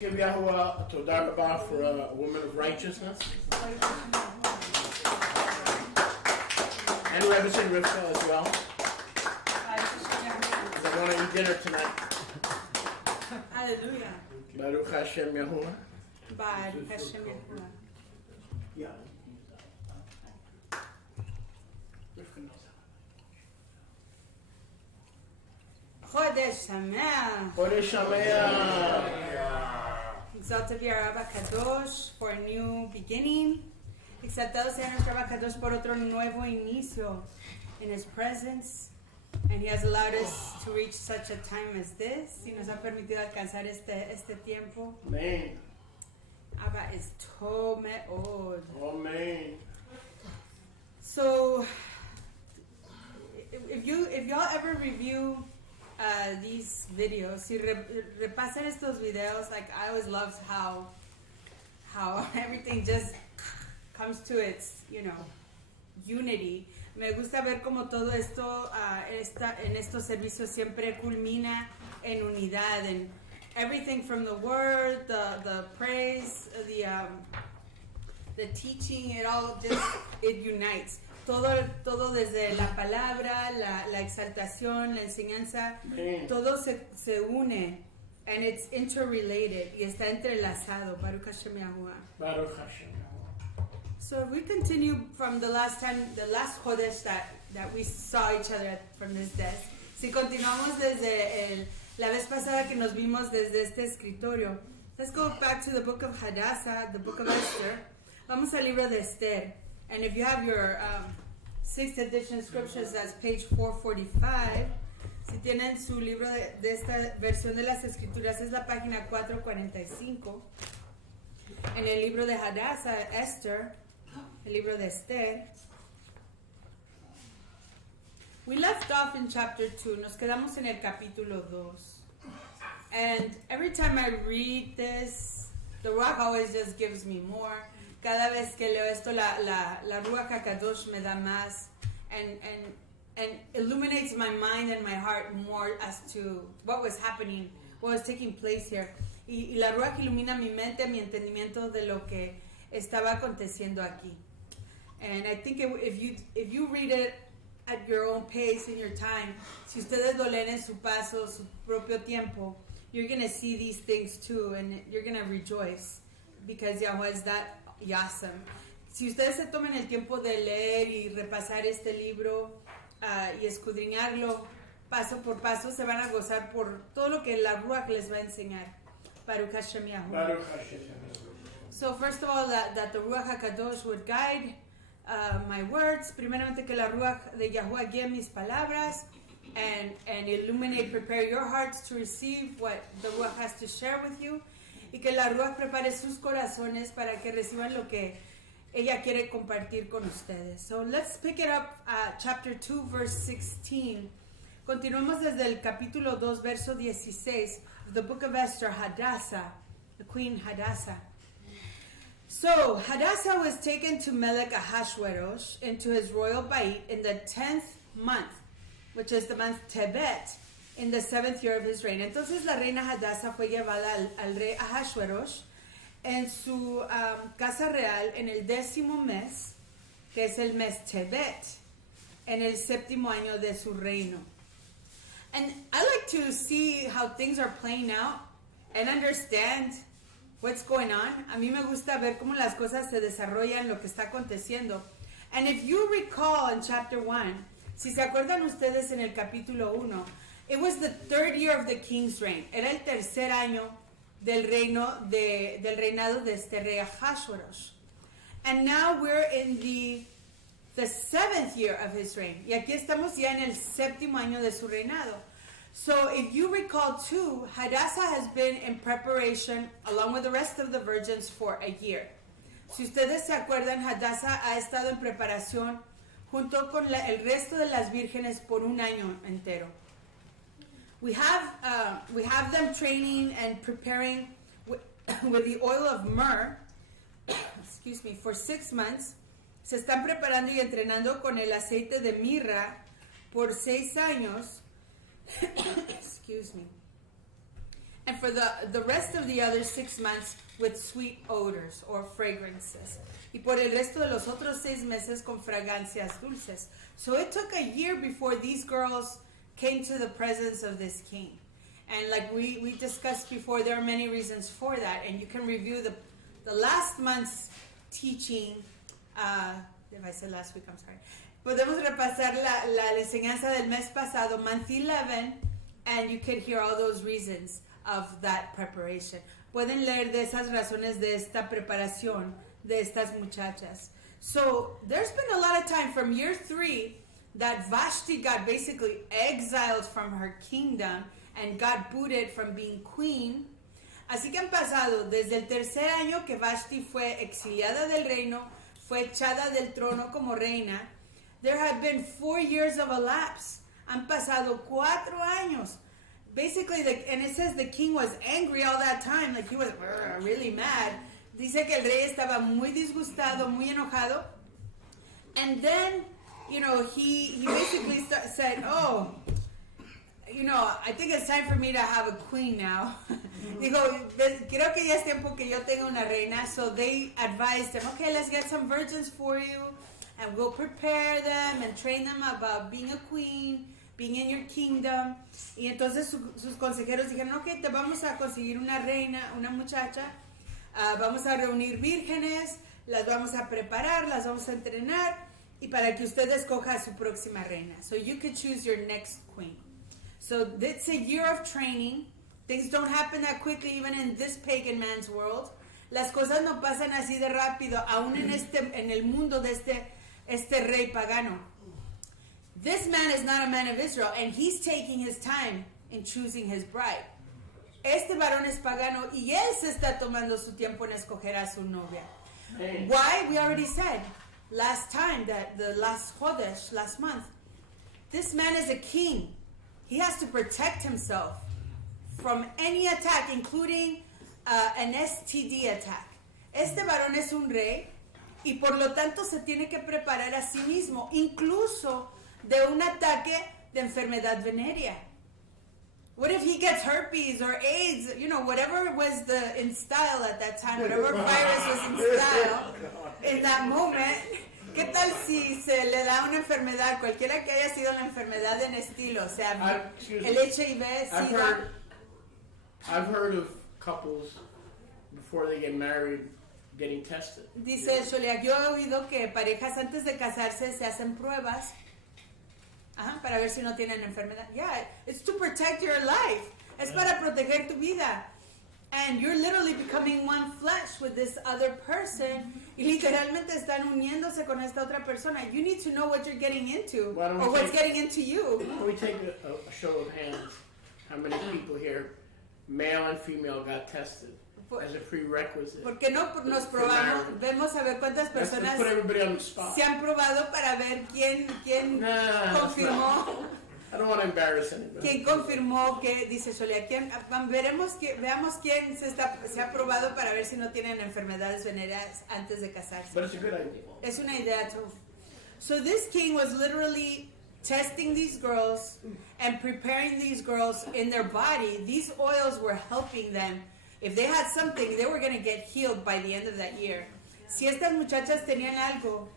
Give Yahuwah Todah Rabbah for a woman of righteousness. And Rebbe and Rivka as well. They want to eat dinner tonight. Hallelujah. Baruch Hashem Yahuwah. Baruch Hashem Yahuwah. Yeah. Chodesh Sameach. Chodesh Sameach. Exalted be our Rabba Kadosh for a new beginning. Exaltado sea nuestro Rabba Kadosh por otro nuevo inicio in His presence. And He has allowed us to reach such a time as this. Y nos ha permitido alcanzar este tiempo. Amen. Abba is Tov Me'od. Amen. So, if y'all ever review these videos, si repasan estos videos, like I always loved how everything just comes to its, unity. Me gusta ver como todo esto en estos servicios siempre culmina en unidad, and everything from the word, the praise, the teaching, it unites. Todo desde la palabra, la exaltación, la enseñanza, todo se une, and it's interrelated, y está entrelazado. Baruch Hashem Yahuwah. Baruch Hashem Yahuwah. So if we continue from the last Chodesh that we saw each other from this desk, si continuamos desde la vez pasada que nos vimos desde este escritorio, let's go back to the book of Hadassah, the book of Esther. Vamos al libro de Esther. And if you have your 6th edition scriptures, that's page 445. Si tienen su libro de esta versión de las escrituras, es la página 445. En el libro de Hadassah, Esther, el libro de Esther. We left off in chapter 2. Nos quedamos en el capítulo 2. And every time I read this, the Ruach always just gives me more. Cada vez que leo esto, la Ruach HaKadosh me da más and illuminates my mind and my heart more as to what was happening, what was taking place here. Y la Ruach ilumina mi mente, mi entendimiento de lo que estaba aconteciendo aquí. And I think if you read it at your own pace, in your time, si ustedes lo leen en su paso, su propio tiempo, you're going to see these things too, and you're going to rejoice because Yahweh is that Yasam. Si ustedes se toman el tiempo de leer y repasar este libro y escudriñarlo paso por paso, se van a gozar por todo lo que la Ruach les va a enseñar. Baruch Hashem Yahuwah. Baruch Hashem Yahuwah. So first of all, that the Ruach HaKadosh would guide my words. Primeramente que la Ruach de Yahuwah guíe mis palabras and illuminate, prepare your hearts to receive what the Ruach has to share with you. Y que la Ruach prepare sus corazones para que reciban lo que ella quiere compartir con ustedes. So let's pick it up chapter 2 verse 16. Continuamos desde el capítulo 2 verso 16 of the book of Esther, Hadassah, the queen Hadassah. So Hadassah was taken to Melech Ahasuerus into his royal bait in the 10th month, which is the month Tebet, in the 7th year of his reign. Entonces la reina Hadassah fue llevada al rey Ahasuerus en su casa real en el 10º mes, que es el mes Tebet, en el 7º año de su reino. And I like to see how things are playing out and understand what's going on. A mí me gusta ver cómo las cosas se desarrollan, lo que está aconteciendo. And if you recall in chapter 1, si se acuerdan ustedes en el capítulo 1, it was the 3rd year of the king's reign. Era el tercer año del reinado de este rey Ahasuerus. And now we're in the 7th year of his reign. Y aquí estamos ya en el 7º año de su reinado. So if you recall too, Hadassah has been in preparation along with the rest of the virgins for a year. Si ustedes se acuerdan, Hadassah ha estado en preparación junto con el resto de las vírgenes por un año entero. We have them training and preparing with the oil of myrrh, for 6 months. Se están preparando y entrenando con el aceite de mirra por 6 años. and for the rest of the other 6 months with sweet odors or fragrances. Y por el resto de los otros 6 meses con fragancias dulces. So it took a year before these girls came to the presence of this king. And like we discussed before, there are many reasons for that. And you can review the last month's teaching. If I said last week, I'm sorry. Podemos repasar la enseñanza del mes pasado, month 11, and you can hear all those reasons of that preparation. Pueden leer de esas razones de esta preparación de estas muchachas. So there's been a lot of time from year 3 that Vashti got basically exiled from her kingdom and got booted from being queen. Así que han pasado desde el tercer año que Vashti fue exiliada del reino, fue echada del trono como reina. There have been 4 years of a lapse. Han pasado 4 años. Basically, and it says the king was angry all that time, like he was really mad. Dice que el rey estaba muy disgustado, muy enojado. And then, he basically said, oh, I think it's time for me to have a queen now. Digo, creo que ya es tiempo que yo tenga una reina. So they advised him, okay, let's get some virgins for you. And we'll prepare them and train them about being a queen, being in your kingdom. Y entonces sus consejeros dijeron, ok, te vamos a conseguir una reina, una muchacha. Vamos a reunir vírgenes, las vamos a preparar, las vamos a entrenar. Y para que usted escoja a su próxima reina. So you could choose your next queen. So it's a year of training. Things don't happen that quickly, even in this pagan man's world. Las cosas no pasan así de rápido, aún en el mundo de este rey pagano. This man is not a man of Israel, and he's taking his time in choosing his bride. Este varón es pagano, y él se está tomando su tiempo en escoger a su novia. Why? We already said last time, that the last Chodesh, last month. This man is a king. He has to protect himself from any attack, including an STD attack. Este varón es un rey y por lo tanto se tiene que preparar a sí mismo, incluso de un ataque de enfermedad venérea. What if he gets herpes or AIDS, whatever was in style at that time, whatever virus was in style in that moment? ¿Qué tal si se le da una enfermedad, cualquiera que haya sido la enfermedad en estilo? O sea, el HIV, SIDA. I've heard of couples before they get married getting tested. Dice Sholia, yo he oído que parejas antes de casarse se hacen pruebas para ver si no tienen enfermedad. Yeah, it's to protect your life. Es para proteger tu vida. And you're literally becoming one flesh with this other person. Y literalmente están uniéndose con esta otra persona. You need to know what you're getting into, or what's getting into you. Why don't we take a show of hands? How many people here, male and female, got tested as a prerequisite? ¿Por qué no nos probamos? Vemos a ver cuántas personas se han probado para ver quién confirmó. I don't want to embarrass anybody. ¿Quién confirmó que, dice Solia, veamos quién se ha probado para ver si no tienen enfermedades venéreas antes de casarse? But it's a good idea. Es una idea too. So this king was literally testing these girls and preparing these girls in their body. These oils were helping them. If they had something, they were going to get healed by the end of that year. Si estas muchachas tenían algo,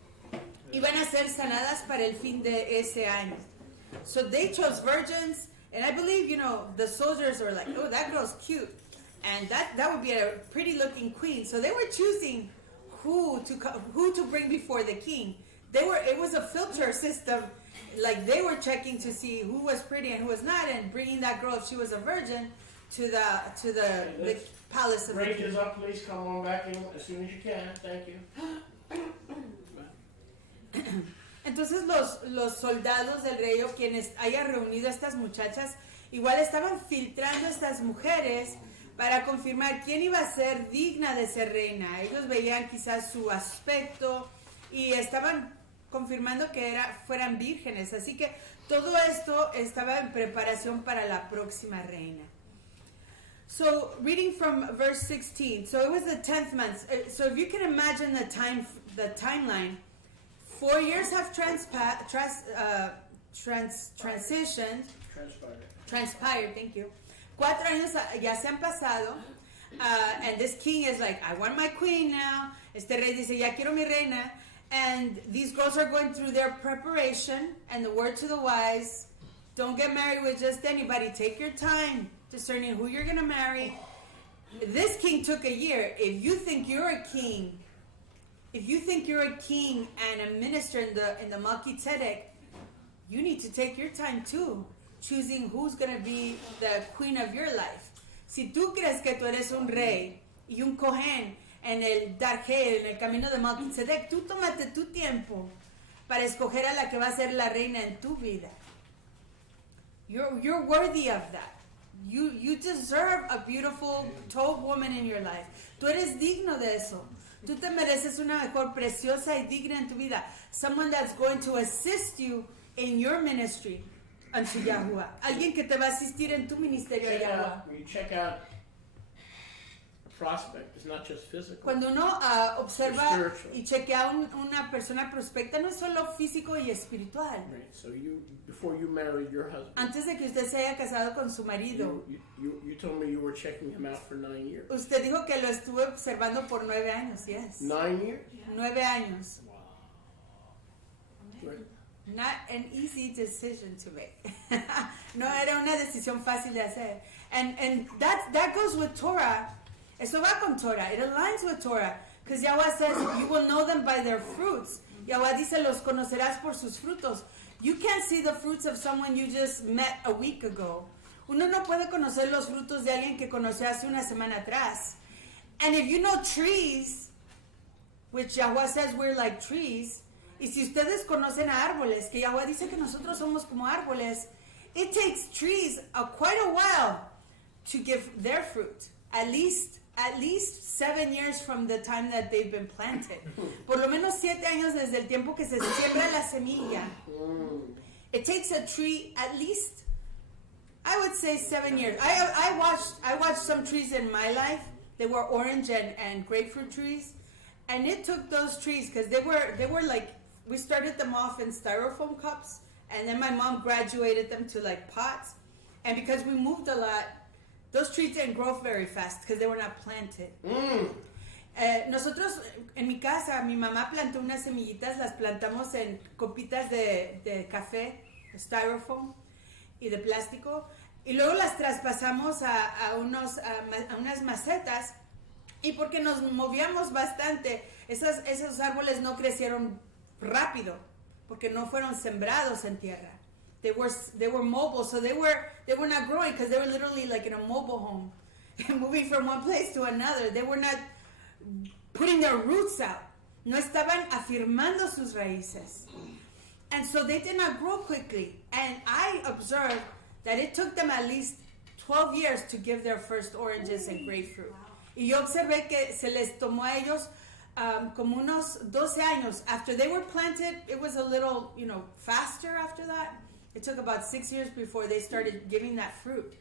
iban a ser sanadas para el fin de ese año. So they chose virgins, and I believe, the soldiers were like, oh, that girl's cute. And that would be a pretty looking queen. So they were choosing who to bring before the king. It was a filter system. Like they were checking to see who was pretty and who was not, and bringing that girl, if she was a virgin, to the palace of the king. Break is up, please. Come on back in as soon as you can. Thank you. Entonces los soldados del rey, o quienes hayan reunido a estas muchachas, igual estaban filtrando a estas mujeres para confirmar quién iba a ser digna de ser reina. Ellos veían quizás su aspecto y estaban confirmando que fueran vírgenes. Así que todo esto estaba en preparación para la próxima reina. So, reading from verse 16. So, it was the 10th month. So, if you can imagine the timeline, 4 years have transpired, thank you. 4 años ya se han pasado. And this king is like, I want my queen now. Este rey dice, ya quiero mi reina. And these girls are going through their preparation. And the word to the wise, don't get married with just anybody. Take your time discerning who you're going to marry. This king took a year. If you think you're a king, and a minister in the Melchizedek, you need to take your time too, choosing who's going to be the queen of your life. Si tú crees que tú eres un rey y un cohen en el Darje, en el camino de Melchizedek, tú tómate tu tiempo para escoger a la que va a ser la reina en tu vida. You're worthy of that. You deserve a beautiful, tall woman in your life. Tú eres digno de eso. Tú te mereces una mejor preciosa y digna en tu vida. Someone that's going to assist you in your ministry unto Yahuwah. Alguien que te va a asistir en tu ministerio a Yahuwah. When you check out prospect, it's not just physical. Cuando uno observa y chequea una persona prospecta, no es solo físico y espiritual. Right. So before you married your husband, Antes de que usted se haya casado con su marido, you told me you were checking him out for 9 years. usted dijo que lo estuve observando por 9 años, yes. 9 years? 9 años. Wow. Right. Not an easy decision to make. No era una decisión fácil de hacer. And that goes with Torah. Eso va con Torah. It aligns with Torah. Because Yahweh says, you will know them by their fruits. Yahweh dice, los conocerás por sus frutos. You can't see the fruits of someone you just met a week ago. Uno no puede conocer los frutos de alguien que conoció hace una semana atrás. And if you know trees, which Yahweh says we're like trees, y si ustedes conocen a árboles, que Yahweh dice que nosotros somos como árboles, it takes trees quite a while to give their fruit. At least 7 years from the time that they've been planted. Por lo menos 7 años desde el tiempo que se siembra la semilla. It takes a tree at least, I would say 7 years. I watched some trees in my life. They were orange and grapefruit trees. And it took those trees, because they were like, we started them off in styrofoam cups. And then my mom graduated them to like pots. And because we moved a lot, those trees didn't grow very fast because they were not planted. Nosotros, en mi casa, mi mamá plantó unas semillitas, las plantamos en copitas de café, de styrofoam y de plástico. Y luego las traspasamos a unas macetas. Y porque nos movíamos bastante, esos árboles no crecieron rápido, porque no fueron sembrados en tierra. They were mobile, so they were not growing because they were literally like in a mobile home, moving from one place to another. They were not putting their roots out. No estaban afirmando sus raíces. And so they did not grow quickly. And I observed that it took them at least 12 years to give their first oranges and grapefruit. Y yo observé que se les tomó a ellos como unos 12 años. After they were planted, it was a little, faster after that. It took about 6 years before they started giving that fruit.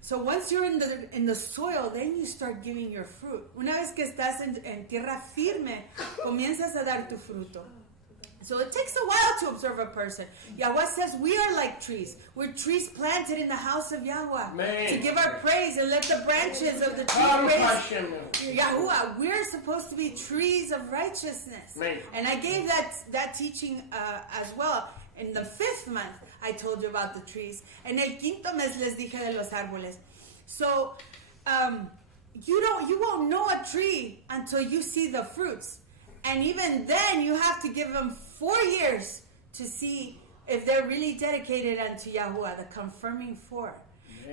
So once you're in the soil, then you start giving your fruit. Una vez que estás en tierra firme, comienzas a dar tu fruto. So it takes a while to observe a person. Yahweh says we are like trees. We're trees planted in the house of Yahweh. Man. To give our praise and let the branches of the tree praise Yahuwah. We're supposed to be trees of righteousness. Man. And I gave that teaching as well. In the 5th month, I told you about the trees. En el 5º mes les dije de los árboles. So, you won't know a tree until you see the fruits. And even then, you have to give them 4 years to see if they're really dedicated unto Yahuwah, the confirming 4.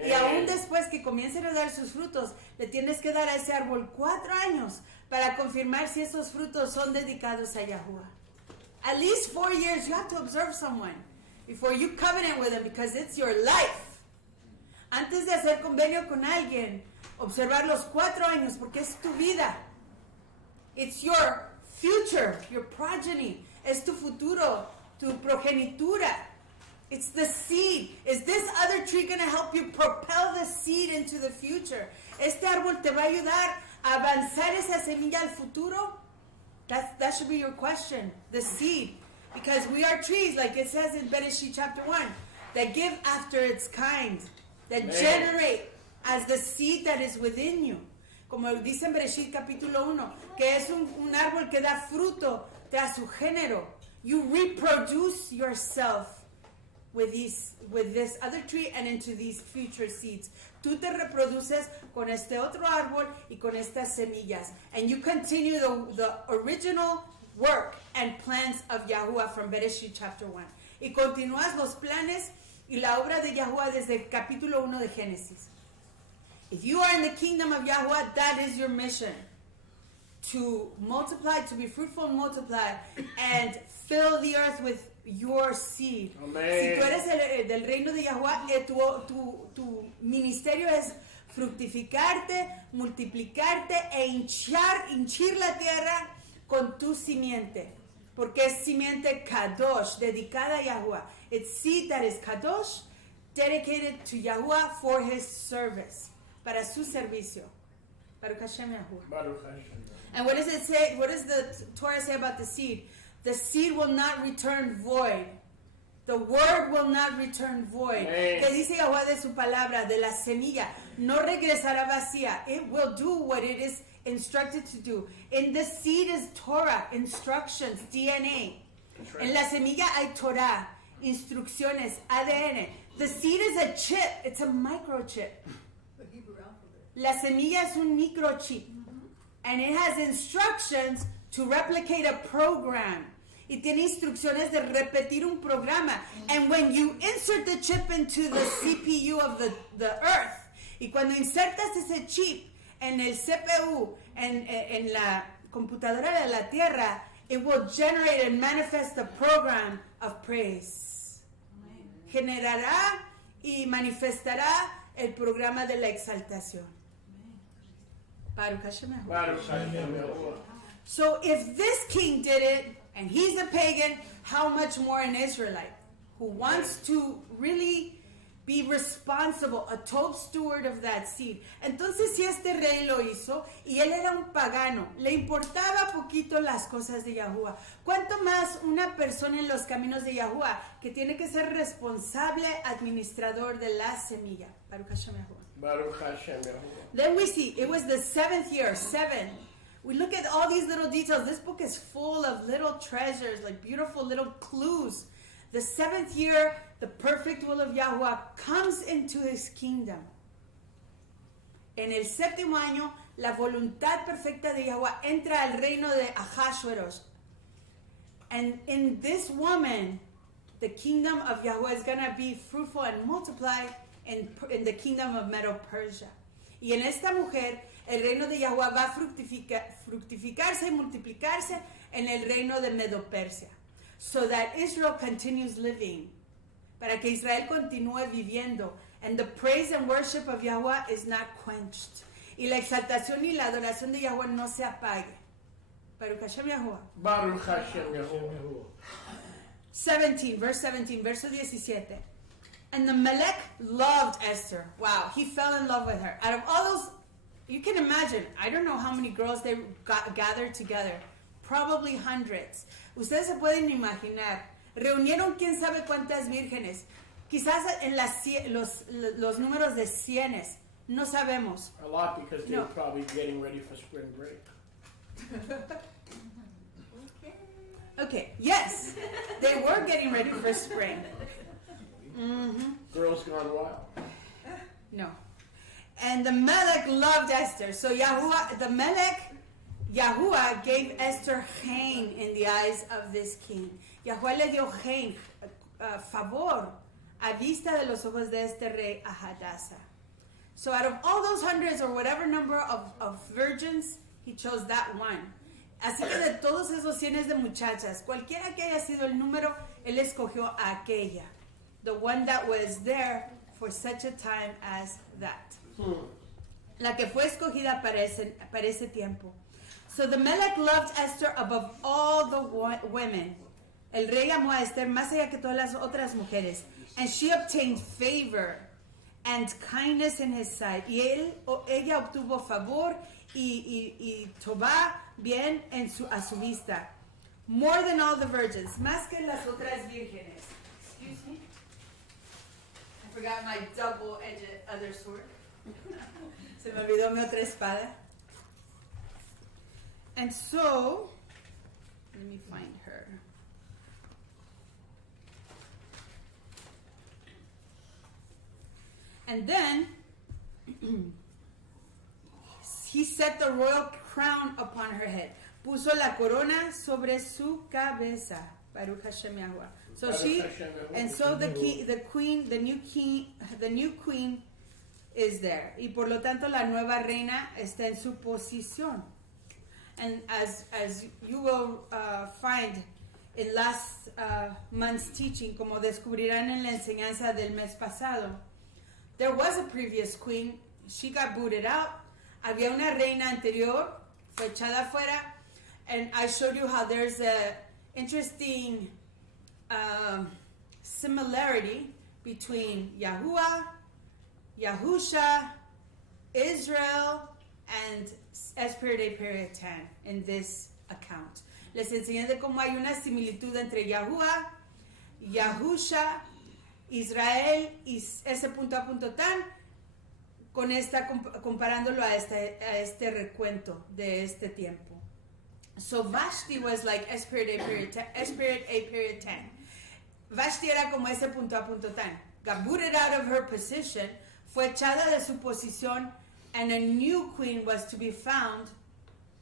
Y aún después que comiencen a dar sus frutos, le tienes que dar a ese árbol 4 años para confirmar si esos frutos son dedicados a Yahuwah. At least 4 years, you have to observe someone before you covenant with them, because it's your life. Antes de hacer convenio con alguien, observar los 4 años, porque es tu vida. It's your future, your progeny. Es tu futuro, tu progenitura. It's the seed. Is this other tree going to help you propel the seed into the future? Este árbol te va a ayudar a avanzar esa semilla al futuro? That should be your question. The seed. Because we are trees, like it says in Bereshit chapter 1, that give after its kind, that generate as the seed that is within you. Como dice en Bereshit capítulo 1, que es un árbol que da fruto tras su género. You reproduce yourself with this other tree and into these future seeds. Tú te reproduces con este otro árbol y con estas semillas. And you continue the original work and plans of Yahuwah from Bereshit chapter 1. Y continúas los planes y la obra de Yahuwah desde el capítulo 1 de Génesis. If you are in the kingdom of Yahuwah, that is your mission. To multiply, to be fruitful and multiply, and fill the earth with your seed. Amen. Si tú eres del reino de Yahuwah, tu ministerio es fructificarte, multiplicarte e hinchir la tierra con tu simiente. Porque es simiente kadosh, dedicada a Yahuwah. It's seed that is kadosh, dedicated to Yahuwah for his service. Para su servicio. Baruch Hashem Yahuwah. Baruch Hashem. And what does it say? What does the Torah say about the seed? The seed will not return void. The word will not return void. Que dice Yahuwah de su palabra, de la semilla, no regresará vacía. It will do what it is instructed to do. In the seed is Torah, instructions, DNA. Right. En la semilla hay Torah, instrucciones, ADN. The seed is a chip. It's a microchip. La semilla es un microchip. And it has instructions to replicate a program. Y tiene instrucciones de repetir un programa. And when you insert the chip into the CPU of the earth, y cuando insertas ese chip en el CPU, en la computadora de la tierra, it will generate and manifest the program of praise. Generará y manifestará el programa de la exaltación. Baruch Hashem Yahuwah. Baruch Hashem Yahuwah. So if this king did it, and he's a pagan, how much more an Israelite who wants to really be responsible, a top steward of that seed. Entonces, si este rey lo hizo, y él era un pagano, le importaba poquito las cosas de Yahuwah. ¿Cuánto más una persona en los caminos de Yahuwah que tiene que ser responsable administrador de la semilla? Baruch Hashem Yahuwah. Baruch Hashem Yahuwah. Then we see, it was the 7th year, 7. We look at all these little details. This book is full of little treasures, like beautiful little clues. The 7th year, the perfect will of Yahuwah comes into his kingdom. En el 7º año, la voluntad perfecta de Yahuwah entra al reino de Ahasuerus. And in this woman, the kingdom of Yahuwah is going to be fruitful and multiply in the kingdom of Medo-Persia. Y en esta mujer, el reino de Yahuwah va a fructificarse y multiplicarse en el reino de Medo-Persia. So that Israel continues living. Para que Israel continúe viviendo. And the praise and worship of Yahuwah is not quenched. Y la exaltación y la adoración de Yahuwah no se apague. Baruch Hashem Yahuwah. Baruch Hashem Yahuwah. 17, verse 17, verso 17. And the Melech loved Esther. Wow, he fell in love with her. Out of all those, you can imagine, I don't know how many girls they gathered together. Probably hundreds. Ustedes se pueden imaginar. Reunieron quién sabe cuántas vírgenes. Quizás en los números de cienes. No sabemos. A lot because they were probably getting ready for spring break. Okay, yes. They were getting ready for spring. Mm-hmm. Girls gone wild. No. And the Melech loved Esther. So Yahuwah gave Esther hane in the eyes of this king. Yahuwah le dio hane, favor, a vista de los ojos de este rey Ahadasa. So out of all those hundreds or whatever number of virgins, he chose that one. Así que de todos esos cienes de muchachas, cualquiera que haya sido el número, él escogió a aquella. The one that was there for such a time as that. La que fue escogida para ese tiempo. So the Melech loved Esther above all the women. El rey amó a Esther más allá que todas las otras mujeres. And she obtained favor and kindness in his sight. Y ella obtuvo favor y tová bien a su vista. More than all the virgins. Más que las otras vírgenes. Excuse me. I forgot my double-edged other sword. Se me olvidó mi otra espada. And so, let me find her. And then, he set the royal crown upon her head. Puso la corona sobre su cabeza. Baruch Hashem Yahuwah. So the new queen is there. Y por lo tanto la nueva reina está en su posición. And as you will find in last month's teaching, como descubrirán en la enseñanza del mes pasado, there was a previous queen. She got booted out. Había una reina anterior, fue echada afuera. And I showed you how there's a interesting similarity between Yahuwah, Yahusha, Israel, and Esprit Day period 10 in this account. Les enseñé de cómo hay una similitud entre Yahuwah, Yahusha, Israel y ese punto a punto tan con esta comparándolo a este recuento de este tiempo. So Vashti was like Esprit A period 10. Vashti era como ese punto a punto tan. Got booted out of her position, fue echada de su posición, and a new queen was to be found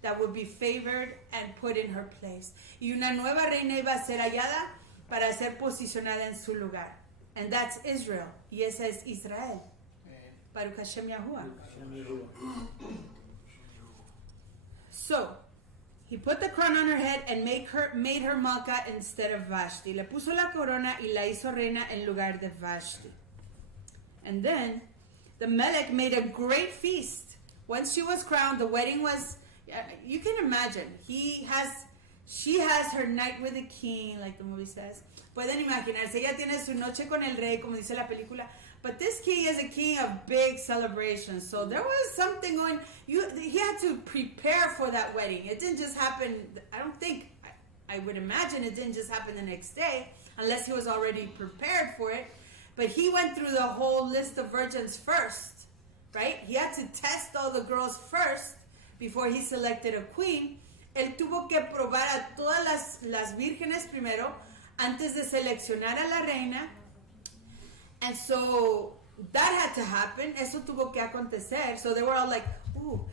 that would be favored and put in her place. Y una nueva reina iba a ser hallada para ser posicionada en su lugar. And that's Israel. Y esa es Israel. Baruch Hashem Yahuwah. So, he put the crown on her head and made her Malka instead of Vashti. Le puso la corona y la hizo reina en lugar de Vashti. And then, the Melech made a great feast. Once she was crowned, the wedding was, you can imagine, she has her night with the king, like the movie says. Pueden imaginarse, ella tiene su noche con el rey, como dice la película. But this king is a king of big celebrations. So there was something going, he had to prepare for that wedding. It didn't just happen, I would imagine it didn't just happen the next day, unless he was already prepared for it. But he went through the whole list of virgins first, right? He had to test all the girls first before he selected a queen. Él tuvo que probar a todas las vírgenes primero antes de seleccionar a la reina. And so that had to happen. Eso tuvo que acontecer. So they were all like, ooh,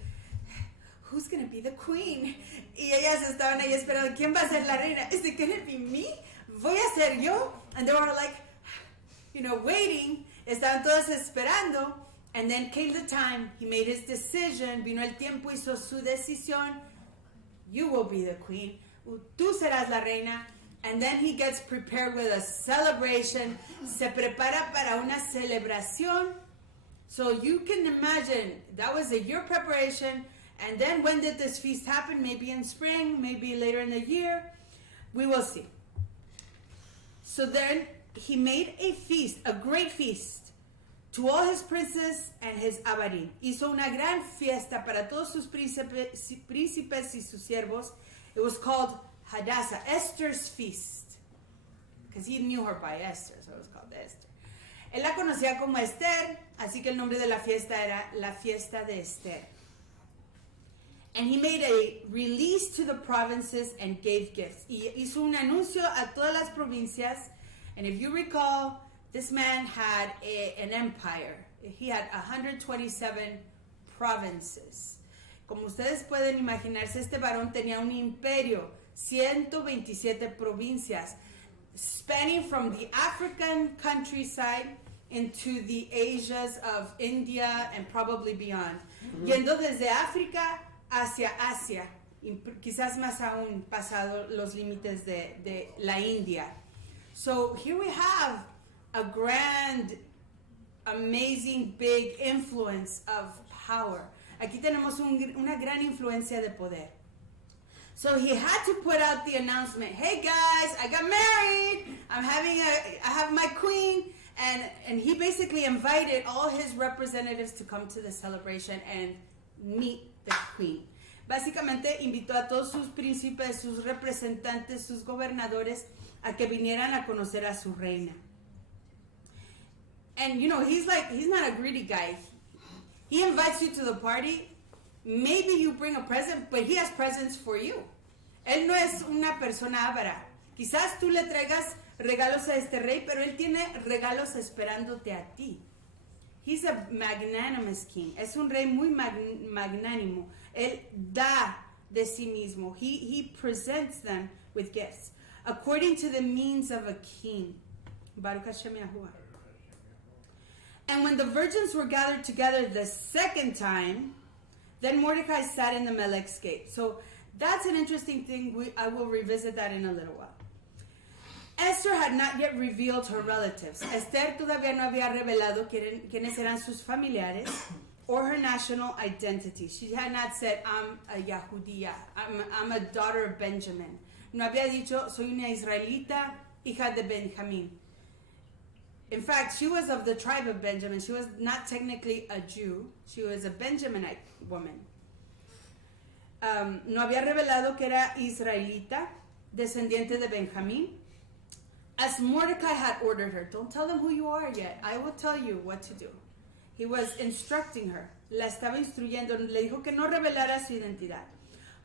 who's going to be the queen? Y ellas estaban ahí esperando, ¿quién va a ser la reina? Is it going to be me? ¿Voy a ser yo? And they were like, waiting. Estaban todas esperando. And then came the time. He made his decision. Vino el tiempo, hizo su decisión. You will be the queen. Tú serás la reina. And then he gets prepared with a celebration. Se prepara para una celebración. So you can imagine, that was a year preparation. And then when did this feast happen? Maybe in spring, maybe later in the year. We will see. So then he made a feast, a great feast, to all his princes and his avarim. Hizo una gran fiesta para todos sus príncipes y sus siervos. It was called Hadassah, Esther's feast, because he knew her by Esther, so it was called Esther. Él la conocía como Esther, así que el nombre de la fiesta era la fiesta de Esther. And he made a release to the provinces and gave gifts. Y hizo un anuncio a todas las provincias. And if you recall, this man had an empire. He had 127 provinces. Como ustedes pueden imaginarse, este varón tenía un imperio. 127 provincias, spanning from the African countryside into the Asias of India and probably beyond. Yendo desde África hacia Asia, y quizás más aún pasado los límites de la India. So here we have a grand, amazing, big influence of power. Aquí tenemos una gran influencia de poder. So he had to put out the announcement, hey guys, I got married, I have my queen, and he basically invited all his representatives to come to the celebration and meet the queen. Básicamente invitó a todos sus príncipes, sus representantes, sus gobernadores a que vinieran a conocer a su reina. And he's not a greedy guy. He invites you to the party. Maybe you bring a present, but he has presents for you. Él no es una persona avara. Quizás tú le traigas regalos a este rey, pero él tiene regalos esperándote a ti. He's a magnanimous king. Es un rey muy magnánimo. Él da de sí mismo. He presents them with gifts according to the means of a king. Baruch Hashem Yahuwah. And when the virgins were gathered together the second time, then Mordecai sat in the Melech's gate. So that's an interesting thing. I will revisit that in a little while. Esther had not yet revealed her relatives. Esther todavía no había revelado quiénes eran sus familiares or her national identity. She had not said, I'm a Yahudiya, I'm a daughter of Benjamin. No había dicho, soy una israelita, hija de Benjamín. In fact, she was of the tribe of Benjamin. She was not technically a Jew. She was a Benjaminite woman. No había revelado que era israelita, descendiente de Benjamín. As Mordecai had ordered her, don't tell them who you are yet. I will tell you what to do. He was instructing her. La estaba instruyendo. Le dijo que no revelara su identidad.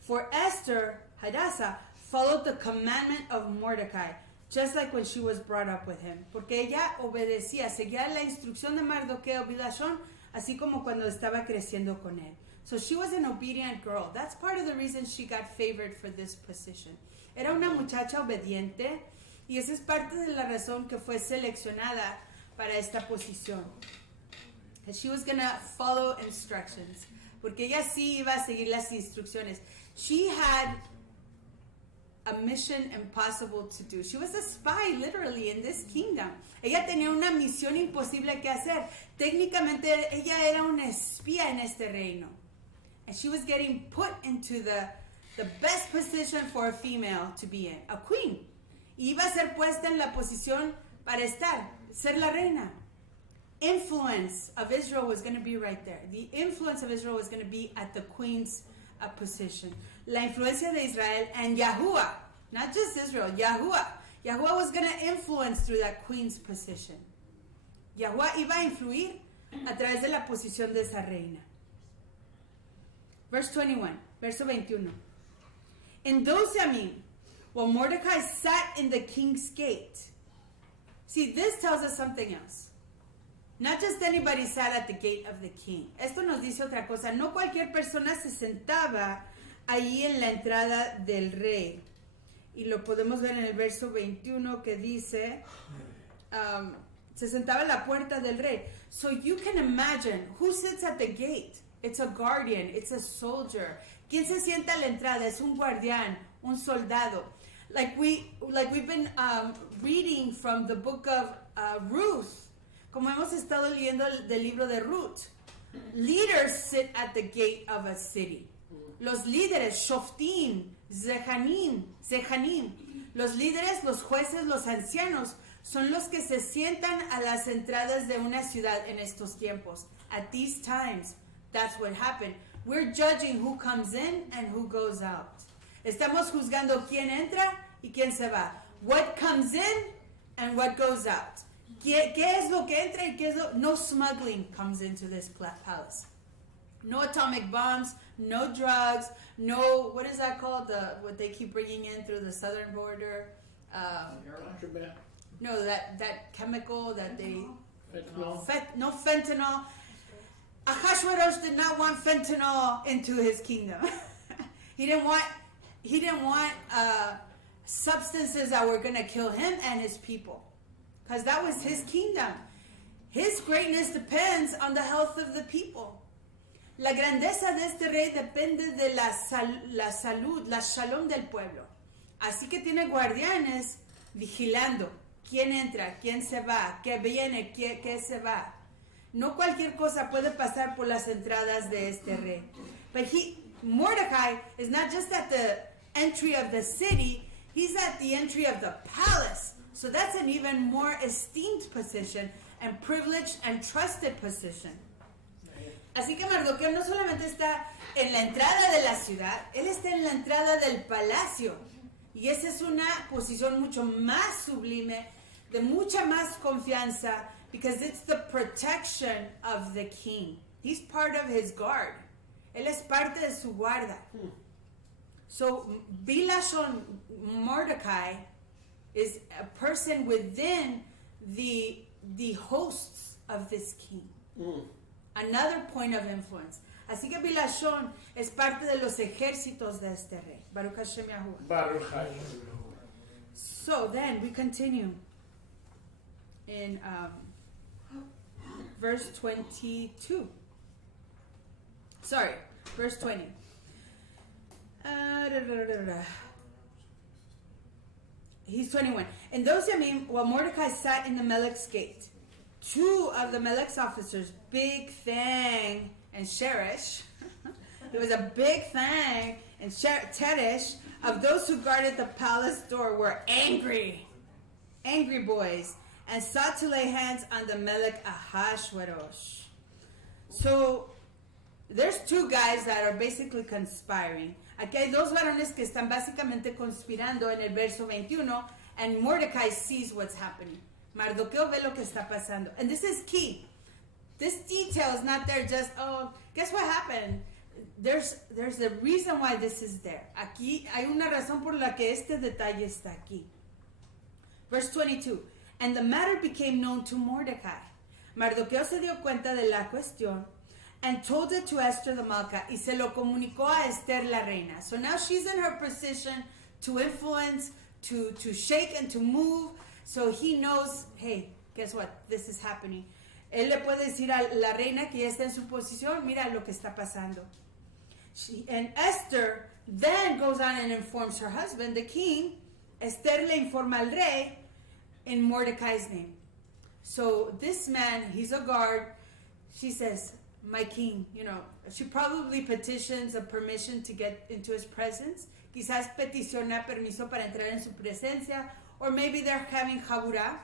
For Esther, Hadassah, followed the commandment of Mordecai, just like when she was brought up with him. Porque ella obedecía, seguía la instrucción de Mardoqueo Bidashon, así como cuando estaba creciendo con él. So she was an obedient girl. That's part of the reason she got favored for this position. Era una muchacha obediente. Y esa es parte de la razón que fue seleccionada para esta posición. And she was going to follow instructions. Porque ella sí iba a seguir las instrucciones. She had a mission impossible to do. She was a spy, literally, in this kingdom. Ella tenía una misión imposible que hacer. Técnicamente, ella era una espía en este reino. And she was getting put into the best position for a female to be in. A queen. Iba a ser puesta en la posición para ser la reina. Influence of Israel was going to be right there. The influence of Israel was going to be at the queen's position. La influencia de Israel and Yahuwah, not just Israel, Yahuwah. Yahuwah was going to influence through that queen's position. Yahuwah iba a influir a través de la posición de esa reina. Verse 21, verso 21. En 12 yamim, while Mordecai sat in the king's gate. See, this tells us something else. Not just anybody sat at the gate of the king. Esto nos dice otra cosa. No cualquier persona se sentaba ahí en la entrada del rey. Y lo podemos ver en el verso 21 que dice, se sentaba en la puerta del rey. So you can imagine, who sits at the gate? It's a guardian, it's a soldier. ¿Quién se sienta a la entrada? Es un guardián, un soldado. Like we've been reading from the book of Ruth, como hemos estado leyendo del libro de Ruth. Leaders sit at the gate of a city. Los líderes, Shoftim, Zehanim. Los líderes, los jueces, los ancianos, son los que se sientan a las entradas de una ciudad en estos tiempos. At these times, that's what happened. We're judging who comes in and who goes out. Estamos juzgando quién entra y quién se va. What comes in and what goes out. ¿Qué es lo que entra y qué es lo... No smuggling comes into this palace. No atomic bombs, no drugs, no... What is that called? What they keep bringing in through the southern border. No, that chemical that they... Fentanyl. No fentanyl. Ahasuerus did not want fentanyl into his kingdom. He didn't want substances that were going to kill him and his people. Because that was his kingdom. His greatness depends on the health of the people. La grandeza de este rey depende de la salud, la shalom del pueblo. Así que tiene guardianes vigilando quién entra, quién se va, qué viene, qué se va. No cualquier cosa puede pasar por las entradas de este rey. But Mordecai is not just at the entry of the city, he's at the entry of the palace. So that's an even more esteemed position and privileged and trusted position. Así que Mardoqueo no solamente está en la entrada de la ciudad, él está en la entrada del palacio. Y esa es una posición mucho más sublime, de mucha más confianza, because it's the protection of the king. He's part of his guard. Él es parte de su guarda. So, Bilashon Mordecai is a person within the hosts of this king. Another point of influence. Así que Bilashon es parte de los ejércitos de este rey. Baruch Hashem Yahuwah. Baruch Hashem. So then we continue in verse 22. Sorry, verse 20. He's 21. In those yamim, while Mordecai sat in the Melech's gate, two of the Melech's officers, Big Thang and Sheresh, there was a Big Thang and Teresh, of those who guarded the palace door, were angry boys, and sought to lay hands on the Melech Ahashverosh. So there's two guys that are basically conspiring. Aquí hay dos varones que están básicamente conspirando en el verso 21, and Mordecai sees what's happening. Mardoqueo ve lo que está pasando. And this is key. This detail is not there just, oh, guess what happened? There's a reason why this is there. Aquí hay una razón por la que este detalle está aquí. Verse 22. And the matter became known to Mordecai. Mardoqueo se dio cuenta de la cuestión and told it to Esther the Malka, y se lo comunicó a Esther la reina. So now she's in her position to influence, to shake and to move. So he knows, hey, guess what? This is happening. Él le puede decir a la reina que ya está en su posición, mira lo que está pasando. And Esther then goes on and informs her husband, the king. Esther le informa al rey in Mordecai's name. So this man, he's a guard. She says, my king, she probably petitions a permission to get into his presence. Quizás peticiona permiso para entrar en su presencia. Or maybe they're having chabura.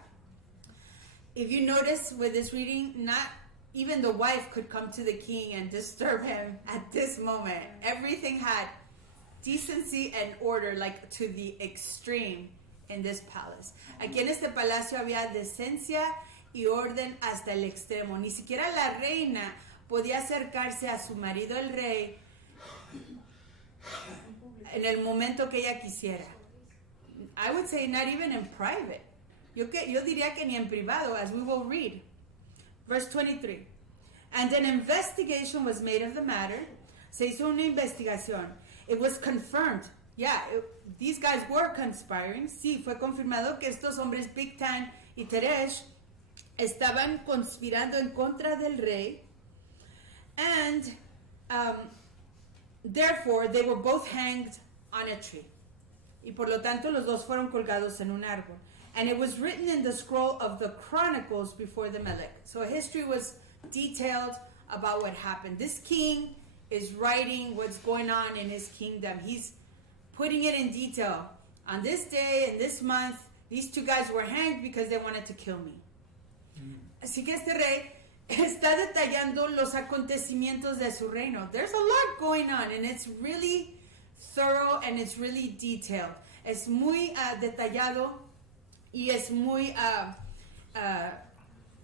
If you notice with this reading, not even the wife could come to the king and disturb him at this moment. Everything had decency and order, like to the extreme in this palace. Aquí en este palacio había decencia y orden hasta el extremo. Ni siquiera la reina podía acercarse a su marido el rey en el momento que ella quisiera. I would say not even in private. Yo diría que ni en privado, as we will read. Verse 23. And an investigation was made of the matter. Se hizo una investigación. It was confirmed. Yeah, these guys were conspiring. Sí, fue confirmado que estos hombres, Big Tan y Teresh, estaban conspirando en contra del rey. And therefore, they were both hanged on a tree. Y por lo tanto, los dos fueron colgados en un árbol. And it was written in the scroll of the Chronicles before the Melech. So history was detailed about what happened. This king is writing what's going on in his kingdom. He's putting it in detail. On this day, in this month, these two guys were hanged because they wanted to kill me. Así que este rey está detallando los acontecimientos de su reino. There's a lot going on, and it's really thorough and it's really detailed. Es muy detallado y es muy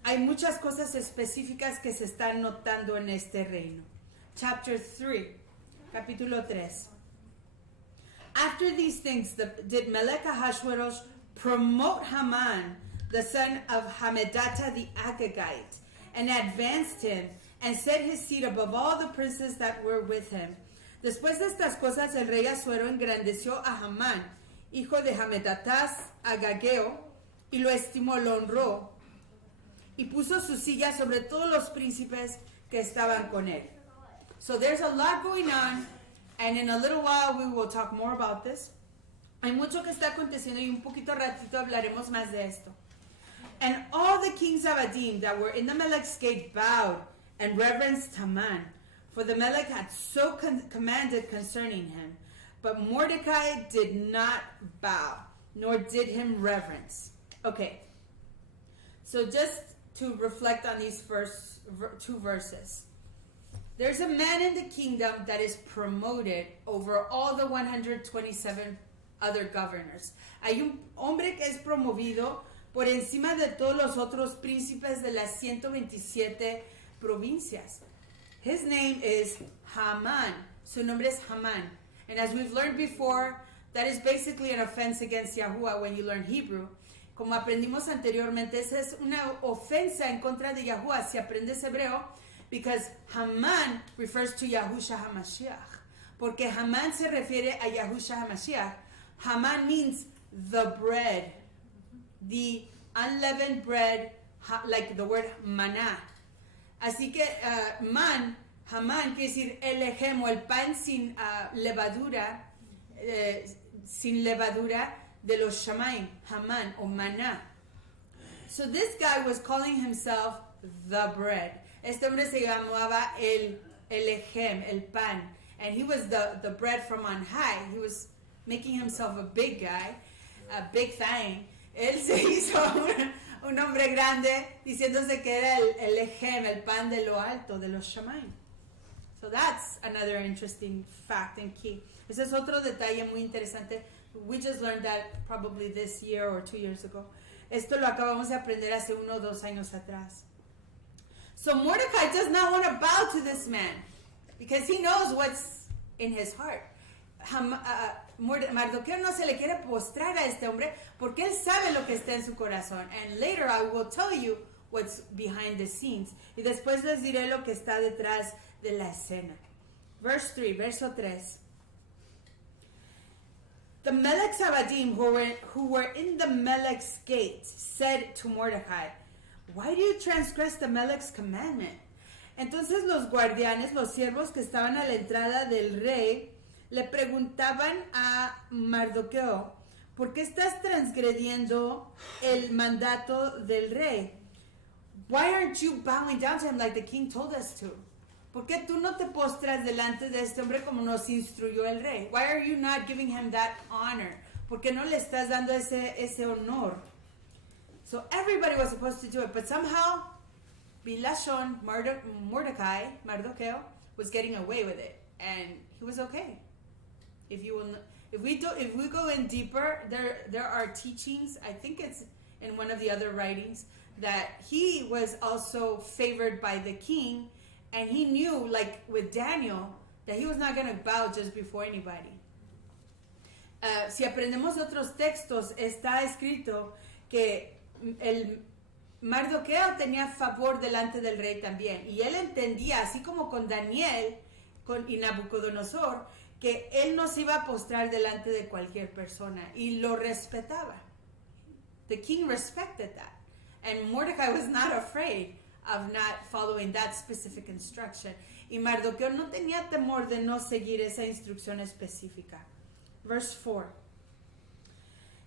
hay muchas cosas específicas que se están notando en este reino. Chapter 3, capítulo 3. After these things, did Melech Ahashverosh promote Haman, the son of Hamedata the Agagite, and advanced him, and set his seat above all the princes that were with him. Después de estas cosas, el rey Asuero engrandeció a Hamán, hijo de Hamedatás Agageo, y lo estimó, lo honró, y puso su silla sobre todos los príncipes que estaban con él. So there's a lot going on, and in a little while we will talk more about this. Hay mucho que está aconteciendo y un poquito ratito hablaremos más de esto. And all the kings of Adim that were in the Melech's gate bowed and reverenced Haman, for the Melech had so commanded concerning him. But Mordecai did not bow, nor did him reverence. Okay, so just to reflect on these first two verses. There's a man in the kingdom that is promoted over all the 127 other governors. Hay un hombre que es promovido por encima de todos los otros príncipes de las 127 provincias. His name is Haman. Su nombre es Haman. And as we've learned before, that is basically an offense against Yahuwah when you learn Hebrew. Como aprendimos anteriormente, esa es una ofensa en contra de Yahuwah si aprendes hebreo, because Haman refers to Yahusha HaMashiach. Porque Haman se refiere a Yahusha HaMashiach. Haman means the bread, the unleavened bread, like the word maná. Así que Haman quiere decir el ejem, o el pan sin levadura, de los Shamaim, Haman o maná. So this guy was calling himself the bread. Este hombre se llamaba el ejem, el pan, and he was the bread from on high. He was making himself a big guy, a big thing. Él se hizo un hombre grande diciéndose que era el ejem, el pan de lo alto, de los Shamaim. So that's another interesting fact and key. Ese es otro detalle muy interesante. We just learned that probably this year or 2 years ago. Esto lo acabamos de aprender hace 1 o 2 años atrás. So Mordecai does not want to bow to this man because he knows what's in his heart. Mardoqueo no se le quiere postrar a este hombre porque él sabe lo que está en su corazón. And later I will tell you what's behind the scenes. Y después les diré lo que está detrás de la escena. Verso 3. The Melech's Abadim who were in the Melech's gate said to Mordecai, "Why do you transgress the Melech's commandment?" Entonces los guardianes, los siervos que estaban a la entrada del rey, le preguntaban a Mardoqueo, ¿por qué estás transgrediendo el mandato del rey? Why aren't you bowing down to him like the king told us to? ¿Por qué tú no te postras delante de este hombre como nos instruyó el rey? Why are you not giving him that honor? ¿Por qué no le estás dando ese honor? So everybody was supposed to do it, but somehow Bilashon, Mardoqueo, was getting away with it, and he was okay. If we go in deeper, there are teachings. I think it's in one of the other writings that he was also favored by the king, and he knew, like with Daniel, that he was not going to bow just before anybody. Si aprendemos otros textos, está escrito que el Mardoqueo tenía favor delante del rey también, y él entendía, así como con Daniel y Nabucodonosor, que él no se iba a postrar delante de cualquier persona, y lo respetaba. The king respected that, and Mordecai was not afraid of not following that specific instruction. Y Mardoqueo no tenía temor de no seguir esa instrucción específica. Verse 4.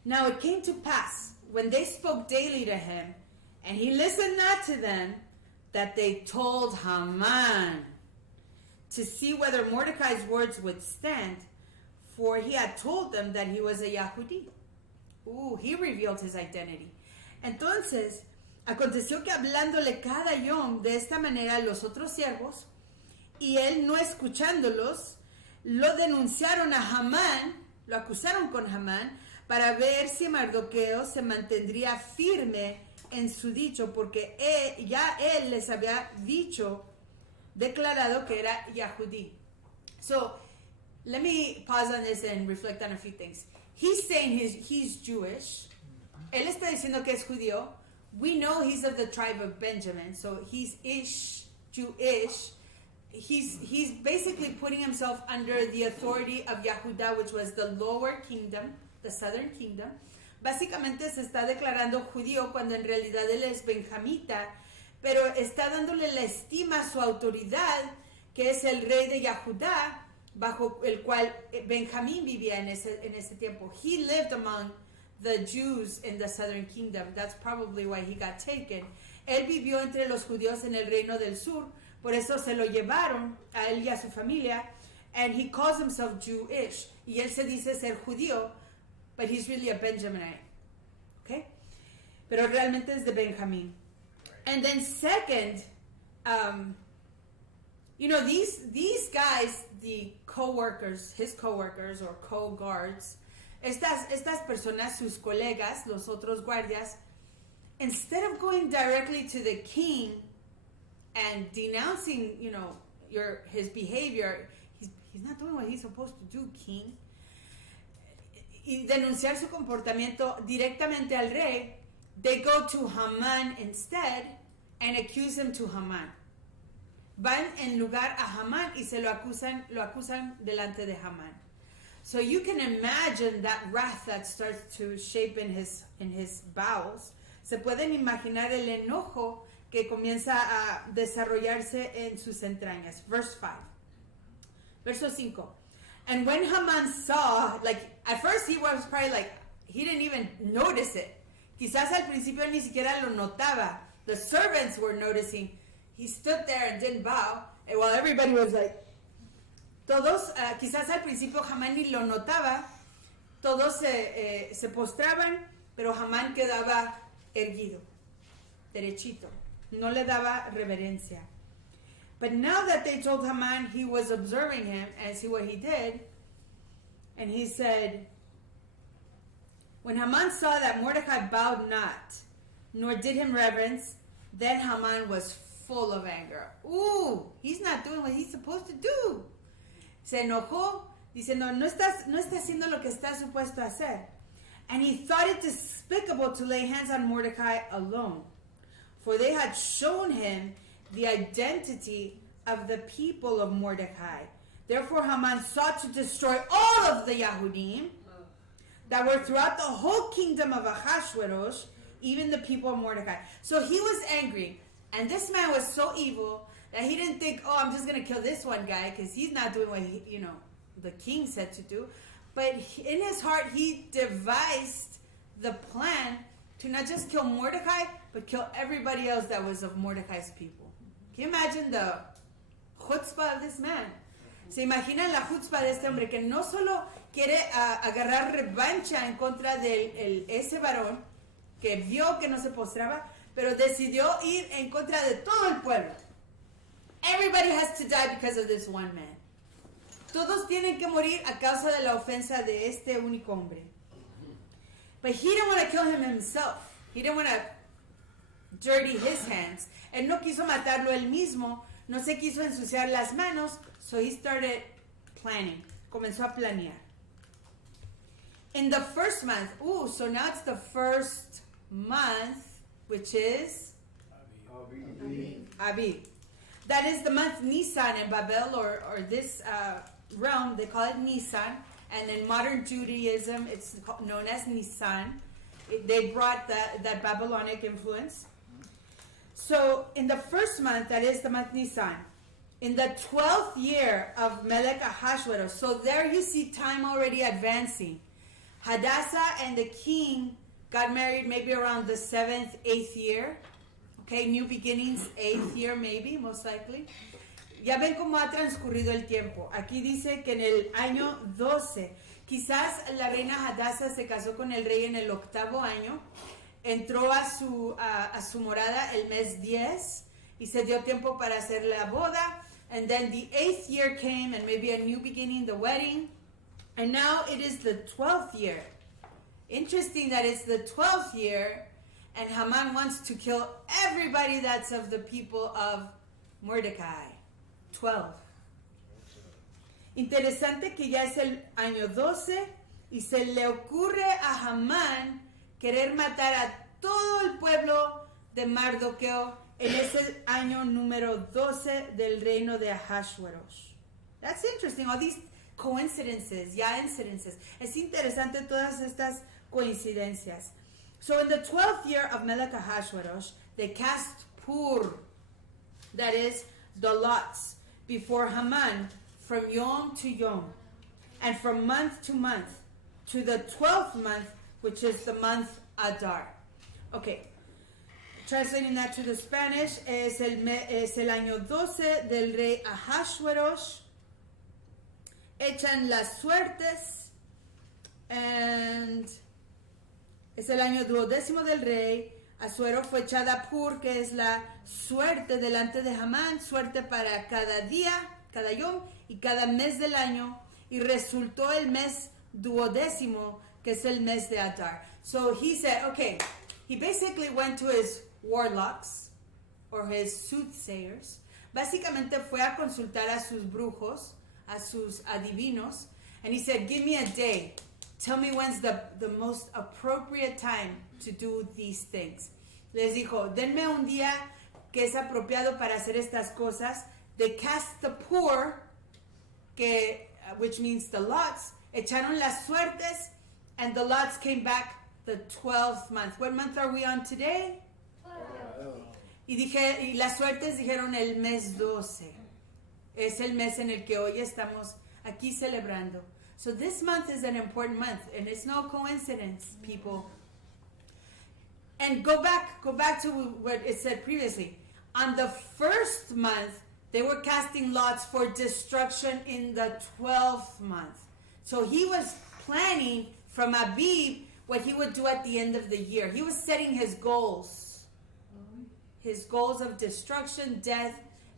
Now it came to pass, when they spoke daily to him, and he listened not to them, that they told Haman to see whether Mordecai's words would stand, for he had told them that he was a Yahudi. He revealed his identity. Entonces, aconteció que hablándole cada yom de esta manera a los otros siervos, y él no escuchándolos, lo denunciaron a Hamán, lo acusaron con Hamán, para ver si Mardoqueo se mantendría firme en su dicho, porque ya él les había declarado que era Yahudí. So, let me pause on this and reflect on a few things. He's saying he's Jewish. Él está diciendo que es judío. We know he's of the tribe of Benjamin, so he's Jewish. He's basically putting himself under the authority of Yehuda, which was the lower kingdom, the southern kingdom. Básicamente se está declarando judío cuando en realidad él es benjamita, pero está dándole la estima a su autoridad, que es el rey de Yehuda, bajo el cual Benjamín vivía en ese tiempo. He lived among the Jews in the southern kingdom. That's probably why he got taken. Él vivió entre los judíos en el reino del sur, por eso se lo llevaron a él y a su familia, and he calls himself Jewish. Y él se dice ser judío, but he's really a Benjaminite. Okay? Pero realmente es de Benjamín. And then second, these guys, the co-workers, his co-workers or co-guards, estas personas, sus colegas, los otros guardias, instead of going directly to the king and denouncing, his behavior. He's not doing what he's supposed to do, king. Y denunciar su comportamiento directamente al rey, they go to Haman instead and accuse him to Haman. Van en lugar a Haman y se lo acusan delante de Haman. So you can imagine that wrath that starts to shape in his bowels. Se pueden imaginar el enojo que comienza a desarrollarse en sus entrañas. Verse 5. Verso 5. And when Haman saw, at first he was probably he didn't even notice it. Quizás al principio ni siquiera lo notaba. The servants were noticing. He stood there and didn't bow. And while everybody was todos, quizás al principio Haman ni lo notaba. Todos se postraban, pero Haman quedaba erguido, derechito. No le daba reverencia. But now that they told Haman, he was observing him and see what he did. And he said, when Haman saw that Mordecai bowed not, nor did him reverence, then Haman was full of anger. Ooh, he's not doing what he's supposed to do. Se enojó, diciendo, no está haciendo lo que está supuesto a hacer. And he thought it despicable to lay hands on Mordecai alone, for they had shown him the identity of the people of Mordecai. Therefore Haman sought to destroy all of the Yahudim that were throughout the whole kingdom of Ahasuerus, even the people of Mordecai. So he was angry, and this man was so evil that he didn't think, oh, I'm just going to kill this one guy because he's not doing what the king said to do. But in his heart, he devised the plan to not just kill Mordecai, but kill everybody else that was of Mordecai's people. Can you imagine the chutzpah of this man? ¿Se imaginan la chutzpah de este hombre que no solo quiere agarrar revancha en contra de ese varón que vio que no se postraba, pero decidió ir en contra de todo el pueblo? Everybody has to die because of this one man. Todos tienen que morir a causa de la ofensa de este único hombre. But he didn't want to kill him himself. He didn't want to dirty his hands. Él no quiso matarlo él mismo. No se quiso ensuciar las manos. So he started planning. Comenzó a planear. In the first month. So now it's the first month, which is Abib. That is the month Nisan in Babel, or this realm, they call it Nisan. And in modern Judaism, it's known as Nisan. They brought that Babylonic influence. So in the first month, that is the month Nisan, in the 12th year of Melech Ahasuerus. So there you see time already advancing. Hadassah and the king got married maybe around the 7th, 8th year. Okay, new beginnings, 8th year maybe, most likely. Ya ven cómo ha transcurrido el tiempo. Aquí dice que en el año 12, quizás la reina Hadassah se casó con el rey en el 8º año, entró a su morada el mes 10 y se dio tiempo para hacer la boda. And then the 8th year came and maybe a new beginning, the wedding. And now it is the 12th year. Interesting that it's the 12th year and Haman wants to kill everybody that's of the people of Mordecai. 12. Interesante que ya es el año 12 y se le ocurre a Hamán querer matar a todo el pueblo de Mardoqueo en ese año número 12 del reino de Ahasuerus. That's interesting, all these coincidences, incidences. Es interesante todas estas coincidencias. So in the 12th year of Melech Ahasuerus, they cast Pur, that is, the lots, before Haman from Yom to Yom, and from month to month, to the 12th month, which is the month Adar. Okay, translating that to the Spanish, es el año 12 del rey Ahasuerus. Echan las suertes, and es el año 12 del rey. Asuero fue echada Pur, que es la suerte delante de Hamán, suerte para cada día, cada yom y cada mes del año, y resultó el mes 12, que es el mes de Adar. So he said, okay, he basically went to his warlocks or his soothsayers, Básicamente fue a consultar a sus brujos, a sus adivinos, and he said, give me a day. Tell me when's the most appropriate time to do these things. Les dijo, denme un día que es apropiado para hacer estas cosas. They cast the poor, which means the lots, echaron las suertes, and the lots came back the 12th month. What month are we on today? Y las suertes dijeron el mes 12. Es el mes en el que hoy estamos aquí celebrando. So this month is an important month, and it's no coincidence, people. And go back to what it said previously. On the first month, they were casting lots for destruction in the 12th month. So he was planning from Abib what he would do at the end of the year. He was setting his goals of destruction, death,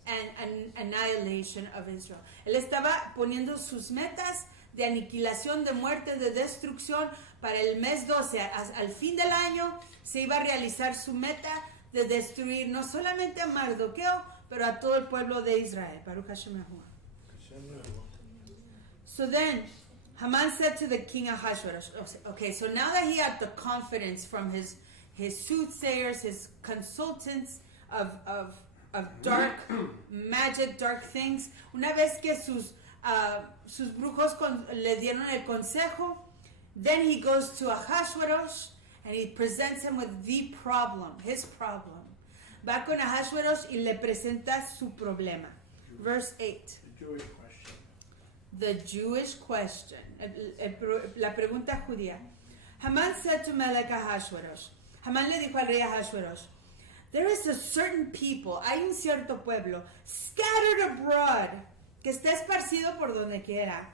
and annihilation of Israel. Él estaba poniendo sus metas de aniquilación, de muerte, de destrucción para el mes 12. Al fin del año se iba a realizar su meta de destruir no solamente a Mardoqueo, pero a todo el pueblo de Israel. Baruch Hashem Yahuwah. So then, Haman said to the king Ahasuerus, okay, so now that he had the confidence from his soothsayers, his consultants of dark magic, dark things, una vez que sus brujos le dieron el consejo, then he goes to Ahasuerus and he presents him with his problem. Va con Ahasuerus y le presenta su problema. Verse 8. The Jewish question. La pregunta judía. Haman said to Melech Ahasuerus. Haman le dijo al rey Ahasuerus, there is a certain people, hay un cierto pueblo, scattered abroad, que está esparcido por donde quiera,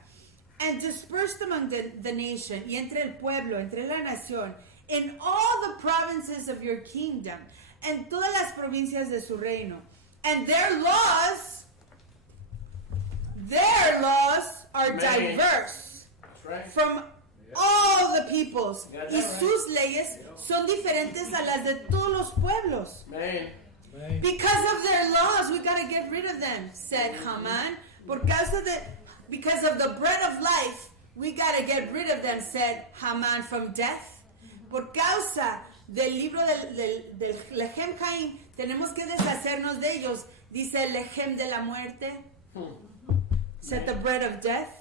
and dispersed among the nation, y entre el pueblo, entre la nación, in all the provinces of your kingdom, en todas las provincias de su reino. And their laws are diverse from all the peoples. Y sus leyes son diferentes a las de todos los pueblos. Because of their laws, we got to get rid of them, said Haman. Because of the bread of life, we got to get rid of them, said Haman, from death. Por causa del libro del Lechem Chaim, tenemos que deshacernos de ellos, dice el Lechem de la muerte, said the bread of death.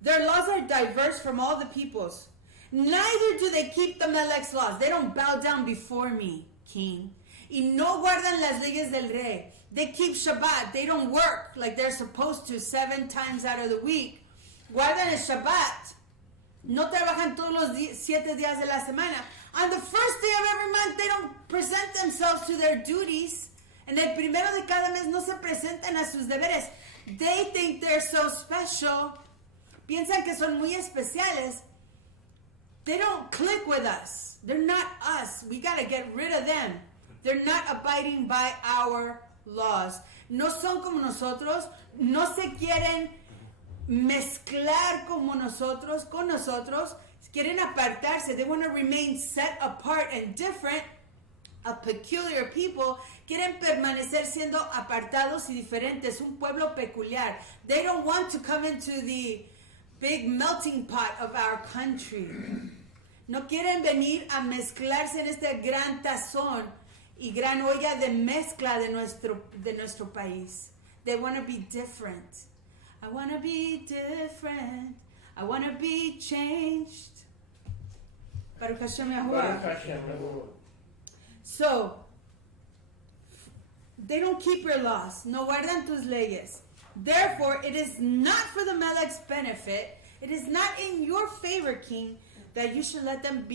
Their laws are diverse from all the peoples. Neither do they keep the Melech's laws. They don't bow down before me, king. Y no guardan las leyes del rey. They keep Shabbat. They don't work like they're supposed to 7 times out of the week. Guardan el Shabbat. No trabajan todos los 7 días de la semana. On the first day of every month, they don't present themselves to their duties. En el primero de cada mes no se presentan a sus deberes. They think they're so special. Piensan que son muy especiales. They don't click with us. They're not us. We got to get rid of them. They're not abiding by our laws. No son como nosotros. No se quieren mezclar como nosotros, con nosotros. Quieren apartarse. They want to remain set apart and different. A peculiar people. Quieren permanecer siendo apartados y diferentes. Un pueblo peculiar. They don't want to come into the big melting pot of our country. No quieren venir a mezclarse en este gran tazón y gran olla de mezcla de nuestro país. They want to be different. I want to be different. I want to be changed. Baruch Hashem Yahuwah. So, they don't keep your laws. No guardan tus leyes. Therefore, it is not for the Melech's benefit, it is not in your favor, king, that you should let them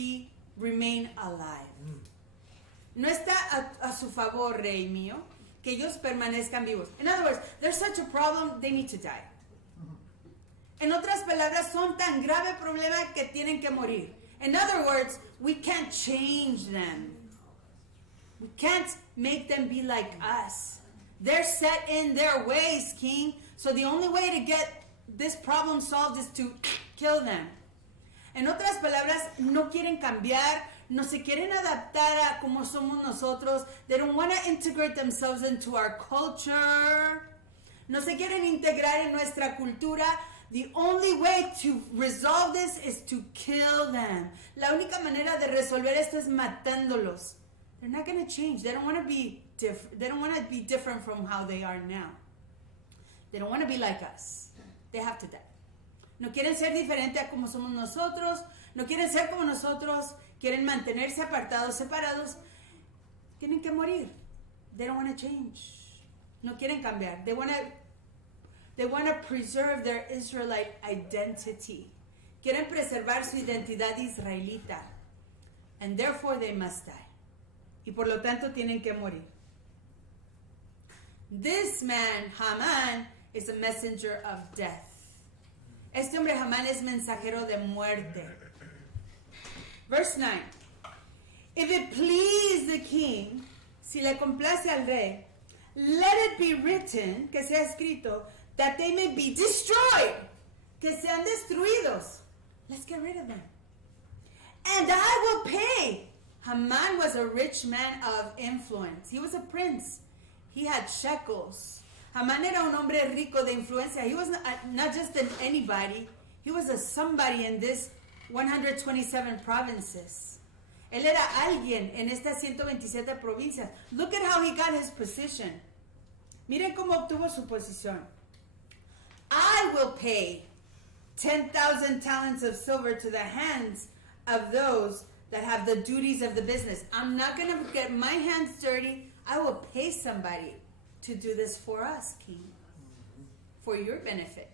remain alive. No está a su favor, rey mío, que ellos permanezcan vivos. In other words, there's such a problem, they need to die. En otras palabras, son tan grave problema que tienen que morir. In other words, we can't change them. We can't make them be like us. They're set in their ways, king. So the only way to get this problem solved is to kill them. En otras palabras, no quieren cambiar, no se quieren adaptar a como somos nosotros. They don't want to integrate themselves into our culture. No se quieren integrar en nuestra cultura. The only way to resolve this is to kill them. La única manera de resolver esto es matándolos. They're not going to change. They don't want to be different. They don't want to be different from how they are now. They don't want to be like us. They have to die. No quieren ser diferentes a como somos nosotros. No quieren ser como nosotros. Quieren mantenerse apartados, separados. Tienen que morir. They don't want to change. No quieren cambiar. They want to preserve their Israelite identity. Quieren preservar su identidad israelita. And therefore they must die. Y por lo tanto tienen que morir. This man, Haman, is a messenger of death. Este hombre Haman es mensajero de muerte. Verse 9. If it please the king, si le complace al rey, let it be written, que sea escrito, that they may be destroyed, que sean destruidos. Let's get rid of them. And I will pay. Haman was a rich man of influence. He was a prince. He had shekels. Haman era un hombre rico de influencia. He was not just an anybody. He was a somebody in this 127 provinces. Él era alguien en estas 127 provincias. Look at how he got his position. Miren cómo obtuvo su posición. I will pay 10,000 talents of silver to the hands of those that have the duties of the business. I'm not going to get my hands dirty. I will pay somebody to do this for us, king. For your benefit.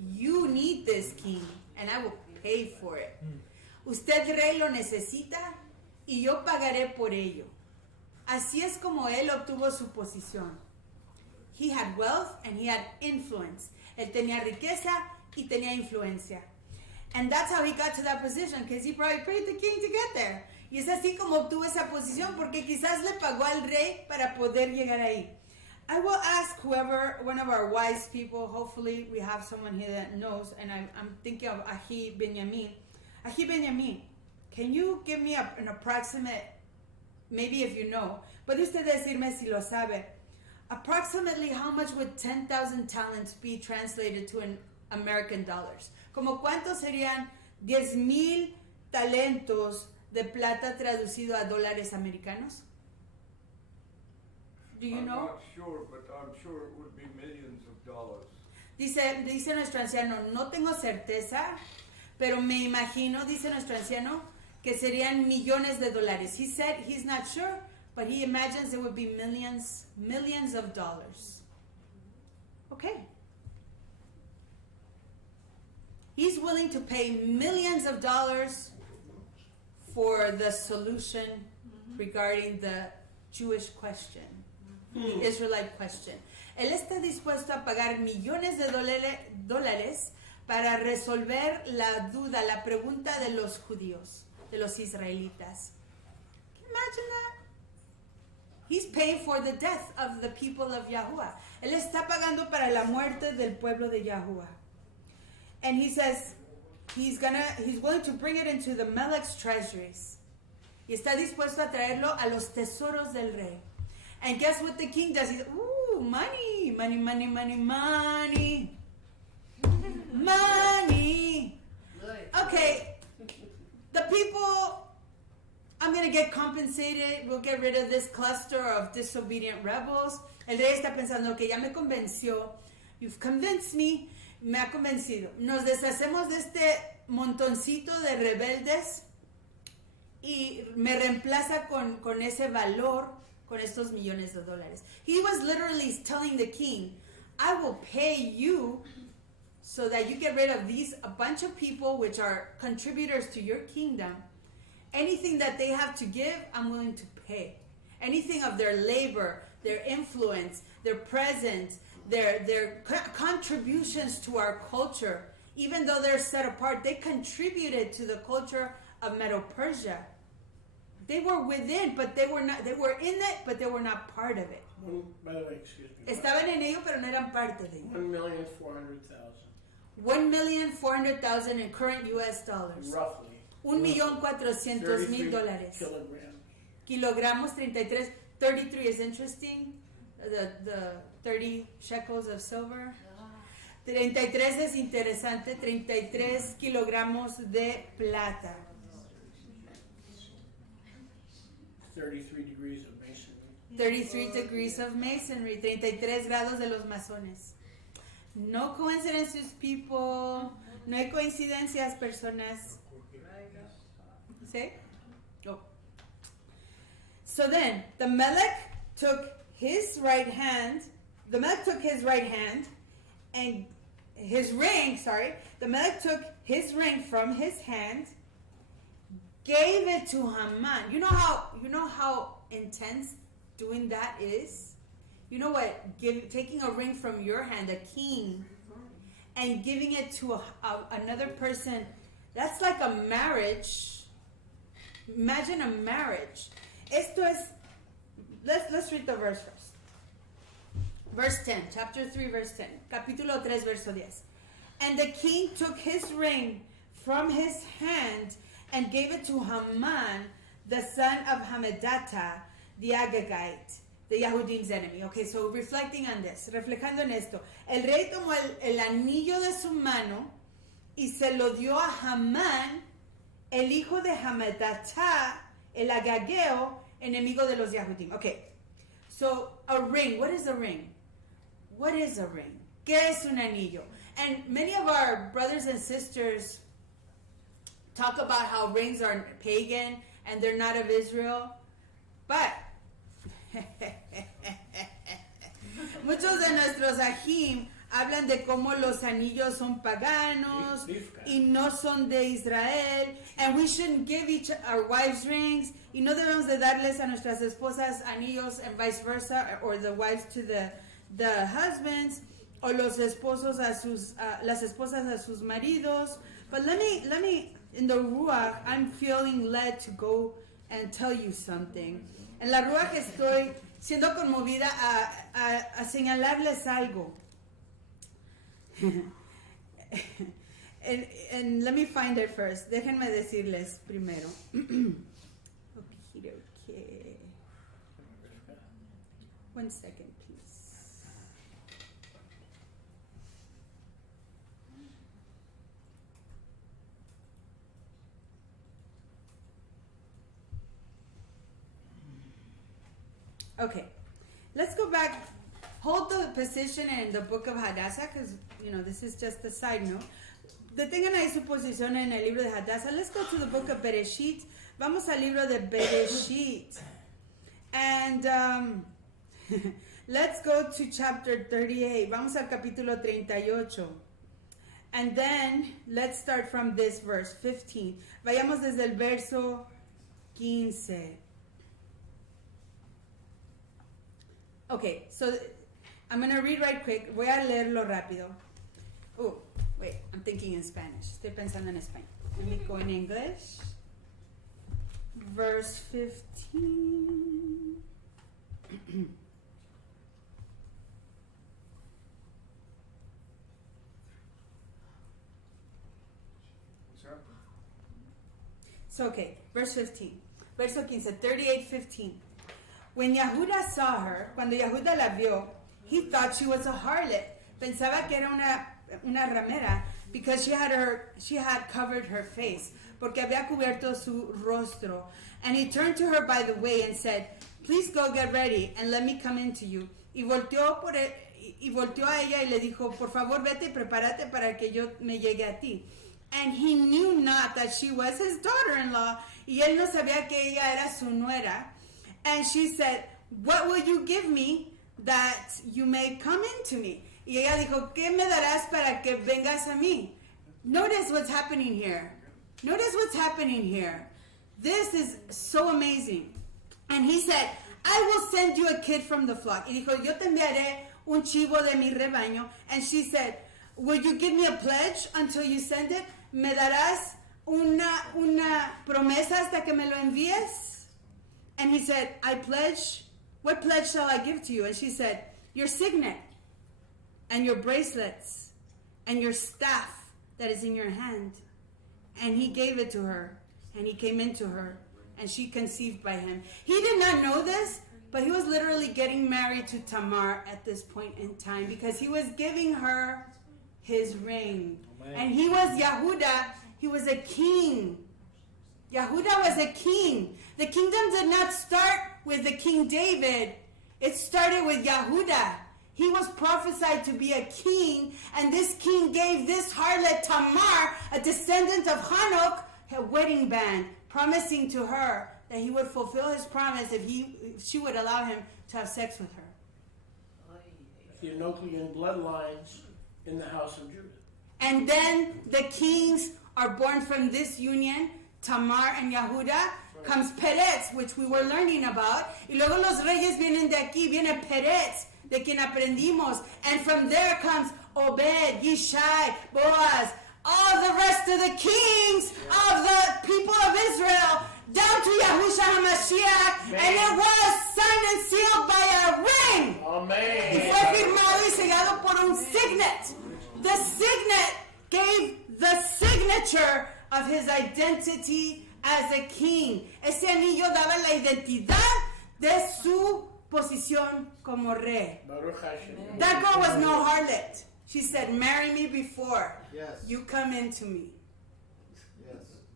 You need this, king, and I will pay for it. Usted, rey, lo necesita y yo pagaré por ello. Así es como él obtuvo su posición. He had wealth and he had influence. Él tenía riqueza y tenía influencia. And that's how he got to that position, because he probably paid the king to get there. Y es así como obtuvo esa posición, porque quizás le pagó al rey para poder llegar ahí. I will ask whoever, one of our wise people, hopefully we have someone here that knows, and I'm thinking of Ahi Benjamin. Ahi Benjamin, can you give me an approximate, maybe if you know, puede usted decirme si lo sabe, approximately how much would 10,000 talents be translated to in American dollars? ¿Como cuántos serían 10,000 talentos de plata traducido a dólares americanos? Do you know? I'm not sure, but I'm sure it would be millions of dollars. Dice nuestro anciano, no tengo certeza, pero me imagino, dice nuestro anciano, que serían millones de dólares. He said he's not sure, but he imagines it would be millions of dollars. Okay. He's willing to pay millions of dollars for the solution regarding the Jewish question, the Israelite question. Él está dispuesto a pagar millones de dólares para resolver la duda, la pregunta de los judíos, de los israelitas. Can you imagine that? He's paying for the death of the people of Yahuwah. Él está pagando para la muerte del pueblo de Yahuwah. And he says he's willing to bring it into the Melech's treasuries. Y está dispuesto a traerlo a los tesoros del rey. And guess what the king does? He says, ooh, money, money, money, money, money. Money. Okay, the people, I'm going to get compensated. We'll get rid of this cluster of disobedient rebels. El rey está pensando que ya me convenció. You've convinced me. Me ha convencido. Nos deshacemos de este montoncito de rebeldes y me reemplaza con ese valor, con estos millones de dólares. He was literally telling the king, I will pay you so that you get rid of a bunch of people which are contributors to your kingdom. Anything that they have to give, I'm willing to pay. Anything of their labor, their influence, their presence, their contributions to our culture, even though they're set apart, they contributed to the culture of Medo-Persia. They were within, but they were not. They were in it, but they were not part of it. By the way, excuse me. Estaban en ello, pero no eran parte de ello. 1,400,000. 1,400,000 in current U.S. dollars. Roughly. $1,400,000. Kilograms. Kilogramos, 33. 33 is interesting. The 30 shekels of silver. 33 es interesante. 33 kilogramos de plata. 33 degrees of masonry. 33 degrees of masonry. 33 grados de los masones. No coincidences, people. No hay coincidencias, personas. ¿Sí? Oh. So then, the Melech took his right hand. The Melech took his right hand and his ring, the Melech took his ring from his hand, gave it to Haman. You know how intense doing that is? You know what? Taking a ring from your hand, a king, and giving it to another person, that's like a marriage. Imagine a marriage. Let's read the verse first. Verse 10, chapter 3, verse 10. Capítulo 3, verso 10. And the king took his ring from his hand and gave it to Haman, the son of Hammedatha, the Agagite, the Yahudim's enemy. Okay, so reflecting on this, reflejando en esto. El rey tomó el anillo de su mano y se lo dio a Hamán, el hijo de Hammedatha, el Agageo, enemigo de los Yahudim. Okay, so a ring. What is a ring? What is a ring? ¿Qué es un anillo? And many of our brothers and sisters talk about how rings are pagan and they're not of Israel. But muchos de nuestros ajim hablan de cómo los anillos son paganos y no son de Israel, and we shouldn't give our wives rings, y no debemos de darles a nuestras esposas anillos and vice versa, or the wives to the husbands, o los esposos a las esposas a sus maridos. But let me in the Ruach, I'm feeling led to go and tell you something. En la Ruach estoy siendo conmovida a señalarles algo. and let me find it first. Déjenme decirles primero. Okay. One second, please. Okay, let's go back. Hold the position in the book of Hadassah, because, this is just a side note. Detengan ahí su posición en el libro de Hadassah. Let's go to the book of Bereshit. Vamos al libro de Bereshit. And let's go to chapter 38. Vamos al capítulo 38. And then let's start from this verse 15. Vayamos desde el verso 15. Okay, so I'm going to read right quick. Voy a leerlo rápido. Oh, wait, I'm thinking in Spanish. Estoy pensando en español. Let me go in English. Verse 15. So, okay, verse 15. Verso 15, 38:15. When Yehuda saw her, cuando Yehuda la vio, he thought she was a harlot. Pensaba que era una ramera, because she had covered her face, porque había cubierto su rostro. And he turned to her by the way and said, "Please go get ready and let me come into you." Y volteó a ella y le dijo, "Por favor, vete y prepárate para que yo me llegue a ti." And he knew not that she was his daughter-in-law. Y él no sabía que ella era su nuera. And she said, "What will you give me that you may come into me?" Y ella dijo, "¿Qué me darás para que vengas a mí?" Notice what's happening here. Notice what's happening here. This is so amazing. And he said, "I will send you a kid from the flock." Y dijo, "Yo te enviaré un chivo de mi rebaño." And she said, "Will you give me a pledge until you send it?" ¿Me darás una promesa hasta que me lo envíes? And he said, "I pledge, what pledge shall I give to you?" And she said, "Your signet and your bracelets and your staff that is in your hand." And he gave it to her. and he came into her, and she conceived by him. He did not know this, but he was literally getting married to Tamar at this point in time because he was giving her his ring. And he was Yehuda. He was a king. Yehuda was a king. The kingdom did not start with the King David. It started with Yehuda. He was prophesied to be a king, and this king gave this harlot Tamar, a descendant of Hanok, a wedding band, promising to her that he would fulfill his promise if she would allow him to have sex with her. The Enochian bloodlines in the house of Judah. And then the kings are born from this union, Tamar and Yehuda. Comes Perez, which we were learning about. Y luego los reyes vienen de aquí, viene Perez, de quien aprendimos. And from there comes Obed, Yishai, Boaz, all the rest of the kings of the people of Israel, down to Yahushua HaMashiach, and it was signed and sealed by a ring. Amen. Y fue firmado y sellado por un signet. The signet gave the signature of his identity as a king. Ese anillo daba la identidad de su posición como rey. Baruch Hashem. That girl was no harlot. She said, marry me before you come into me.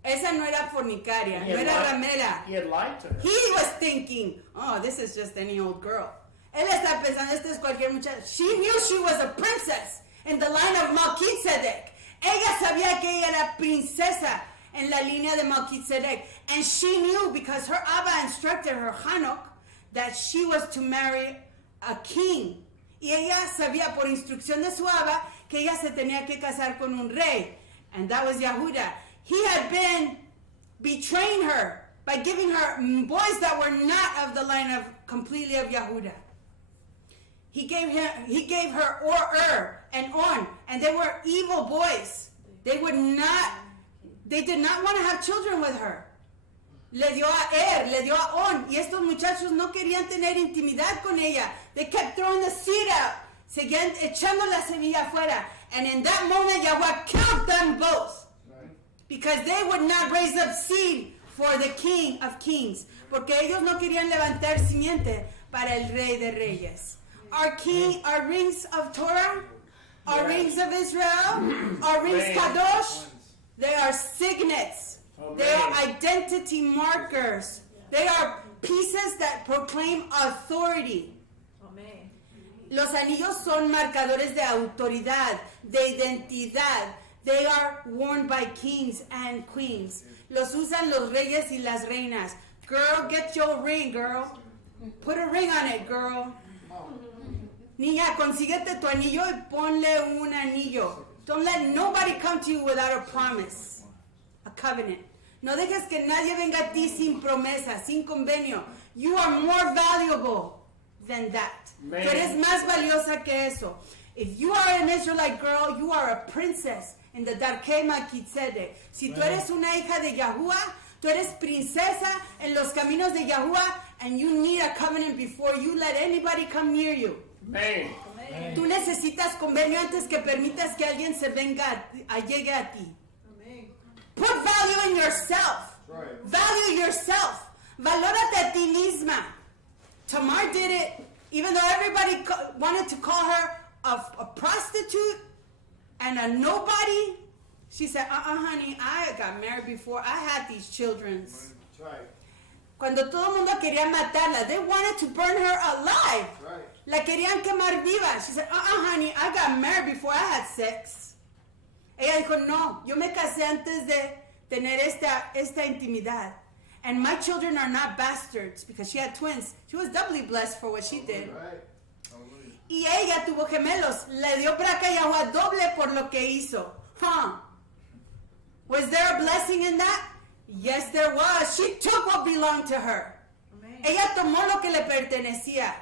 Esa no era fornicaria, no era ramera. He had lied to her. He was thinking, oh, this is just any old girl. Él está pensando, esta es cualquier muchacha. She knew she was a princess in the line of Melchizedek. Ella sabía que ella era princesa en la línea de Melchizedek. And she knew, because her Abba instructed her, Hanok, that she was to marry a king. Y ella sabía por instrucción de su Abba que ella se tenía que casar con un rey. And that was Yehuda. He had been betraying her by giving her boys that were not of the line of completely of Yehuda. He gave her Or and On, and they were evil boys. They did not want to have children with her. Le dio a le dio a On, y estos muchachos no querían tener intimidad con ella. They kept throwing the seed out, seguían echando la semilla afuera. And in that moment, Yahweh killed them both. Because they would not raise up seed for the King of Kings. Porque ellos no querían levantar simiente para el Rey de Reyes. Our rings of Torah, our rings of Israel, our rings Kadosh, they are signets. They are identity markers. They are pieces that proclaim authority. Los anillos son marcadores de autoridad, de identidad. They are worn by kings and queens. Los usan los reyes y las reinas. Girl, get your ring, girl. Put a ring on it, girl. Niña, consíguete tu anillo y ponle un anillo. Don't let nobody come to you without a promise, a covenant. No dejes que nadie venga a ti sin promesa, sin convenio. You are more valuable than that. Man. Tú eres más valiosa que eso. If you are an Israelite girl, you are a princess in the Darkei Melchizedek. Si tú eres una hija de Yahuwah, tú eres princesa en los caminos de Yahuwah, and you need a covenant before you let anybody come near you. Amen. Tú necesitas convenio antes que permitas que alguien se venga llegue a ti. Put value in yourself. Value yourself. Valórate a ti misma. Tamar did it, even though everybody wanted to call her a prostitute and a nobody. She said, honey, I got married before. I had these children. Cuando todo el mundo quería matarla, they wanted to burn her alive. La querían quemar viva. She said, honey, I got married before I had sex. Ella dijo, no, yo me casé antes de tener esta intimidad. And my children are not bastards because she had twins. She was doubly blessed for what she did. Y ella tuvo gemelos. Le dio braca y agua doble por lo que hizo. Was there a blessing in that? Yes, there was. She took what belonged to her. Ella tomó lo que le pertenecía.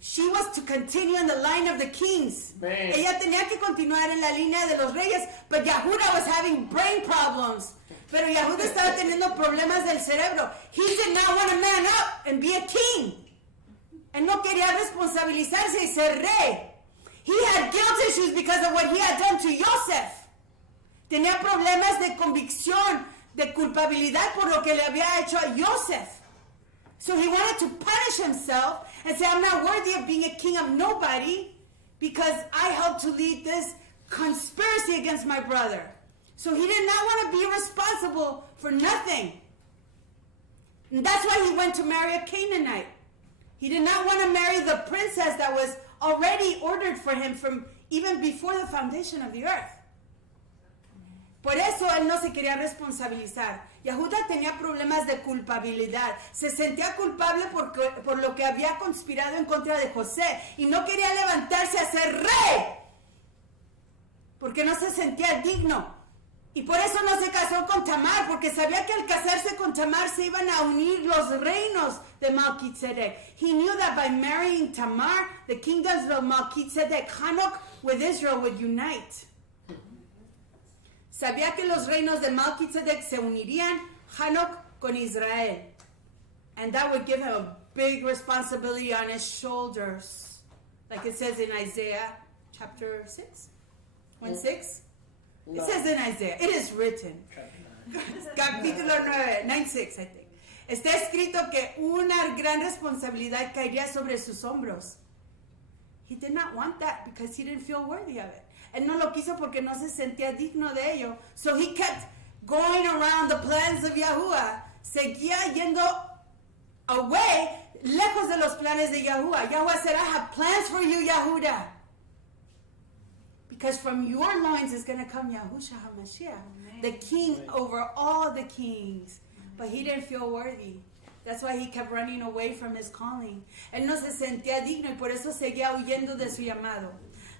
She was to continue in the line of the kings. Ella tenía que continuar en la línea de los reyes. But Yehuda was having brain problems. Pero Yehuda estaba teniendo problemas del cerebro. He did not want to man up and be a king. Él no quería responsabilizarse y ser rey. He had guilt issues because of what he had done to Joseph. Tenía problemas de convicción, de culpabilidad por lo que le había hecho a Joseph. So he wanted to punish himself and say, I'm not worthy of being a king of nobody because I helped to lead this conspiracy against my brother. So he did not want to be responsible for nothing. And that's why he went to marry a Canaanite. He did not want to marry the princess that was already ordered for him from even before the foundation of the earth. Por eso él no se quería responsabilizar. Yahuda tenía problemas de culpabilidad. Se sentía culpable por lo que había conspirado en contra de José. Y no quería levantarse a ser rey. Porque no se sentía digno. Y por eso no se casó con Tamar. Porque sabía que al casarse con Tamar se iban a unir los reinos de Melchizedek. He knew that by marrying Tamar, the kingdoms of Melchizedek, Hanok with Israel would unite. Sabía que los reinos de Melchizedek se unirían, Hanok con Israel. And that would give him a big responsibility on his shoulders. Like it says in Isaiah chapter 6? 1:6? No. It says in Isaiah. It is written. Capítulo 9:6, I think. Está escrito que una gran responsabilidad caería sobre sus hombros. He did not want that because he didn't feel worthy of it. Él no lo quiso porque no se sentía digno de ello. So he kept going around the plans of Yahuwah. Seguía yendo away, lejos de los planes de Yahuwah. Yahuwah said, I have plans for you, Yahuda. Because from your loins is going to come Yahushua HaMashiach, the king over all the kings. But he didn't feel worthy. That's why he kept running away from his calling. Él no se sentía digno y por eso seguía huyendo de su llamado.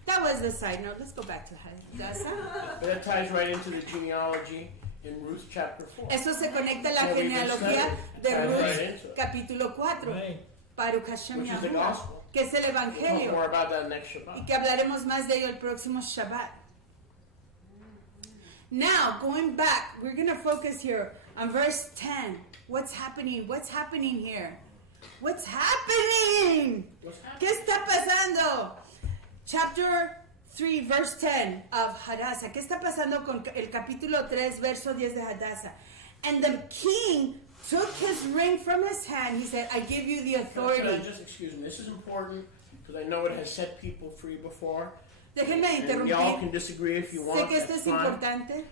That was the side note. Let's go back to Hadassah. That ties right into the genealogy in Ruth chapter 4. Eso se conecta a la Yeah, we genealogía just de studied it. Ruth, Right into it. capítulo 4. Right. Baruch Hashem Which is the Yahuwah, gospel. que es el We'll talk evangelio. more about that next Y Shabbat. que hablaremos más de ello el próximo Shabbat. Now, going back, we're going to focus here on verse 10. What's happening? What's happening here? What's happening? What's happening? ¿Qué está pasando? Chapter 3, verse 10 of Hadassah. ¿Qué está pasando con el capítulo 3, verso 10 de Hadassah? And the king took his ring from his hand. He said, I give you the Can I authority. just excuse me? This is important because I know it has set people free before. Déjenme And y'all interrumpir. can disagree if you Sé want. que esto That's es fine. importante.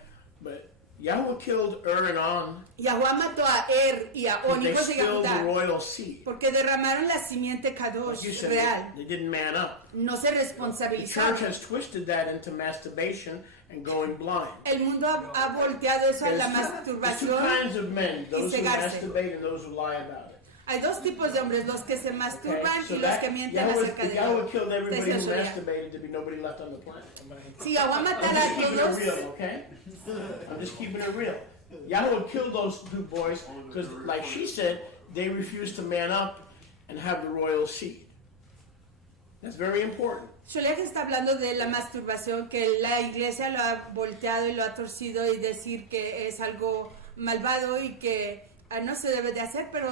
But Yahweh killed and On Yahuwah mató a y a On, because they hijos de spilled the Yahudá, royal seed. porque derramaron la simiente Like Kadosh you said, real. they didn't man up. No se The church responsabilizaron. has twisted that into masturbation and going blind. El mundo ha volteado eso a la There's two masturbación. kinds of men, those who cegarse. masturbate and those who lie about it. Hay dos tipos de hombres, los que se Okay? masturban So y los that, que mienten Yahweh, acerca if de Yahweh ello. killed everybody who Desde Soria. masturbated, there'd be nobody left on the planet. Si Yahuwah I'm matara just a keeping it todos, real, okay? I'm just keeping it real. Yahweh killed those two boys because, like she said, they refused to man up and have the royal seed. That's very important. Sholeach está hablando de la masturbación, que la iglesia lo ha volteado y lo ha torcido y decir que es algo malvado y que no se debe de hacer, pero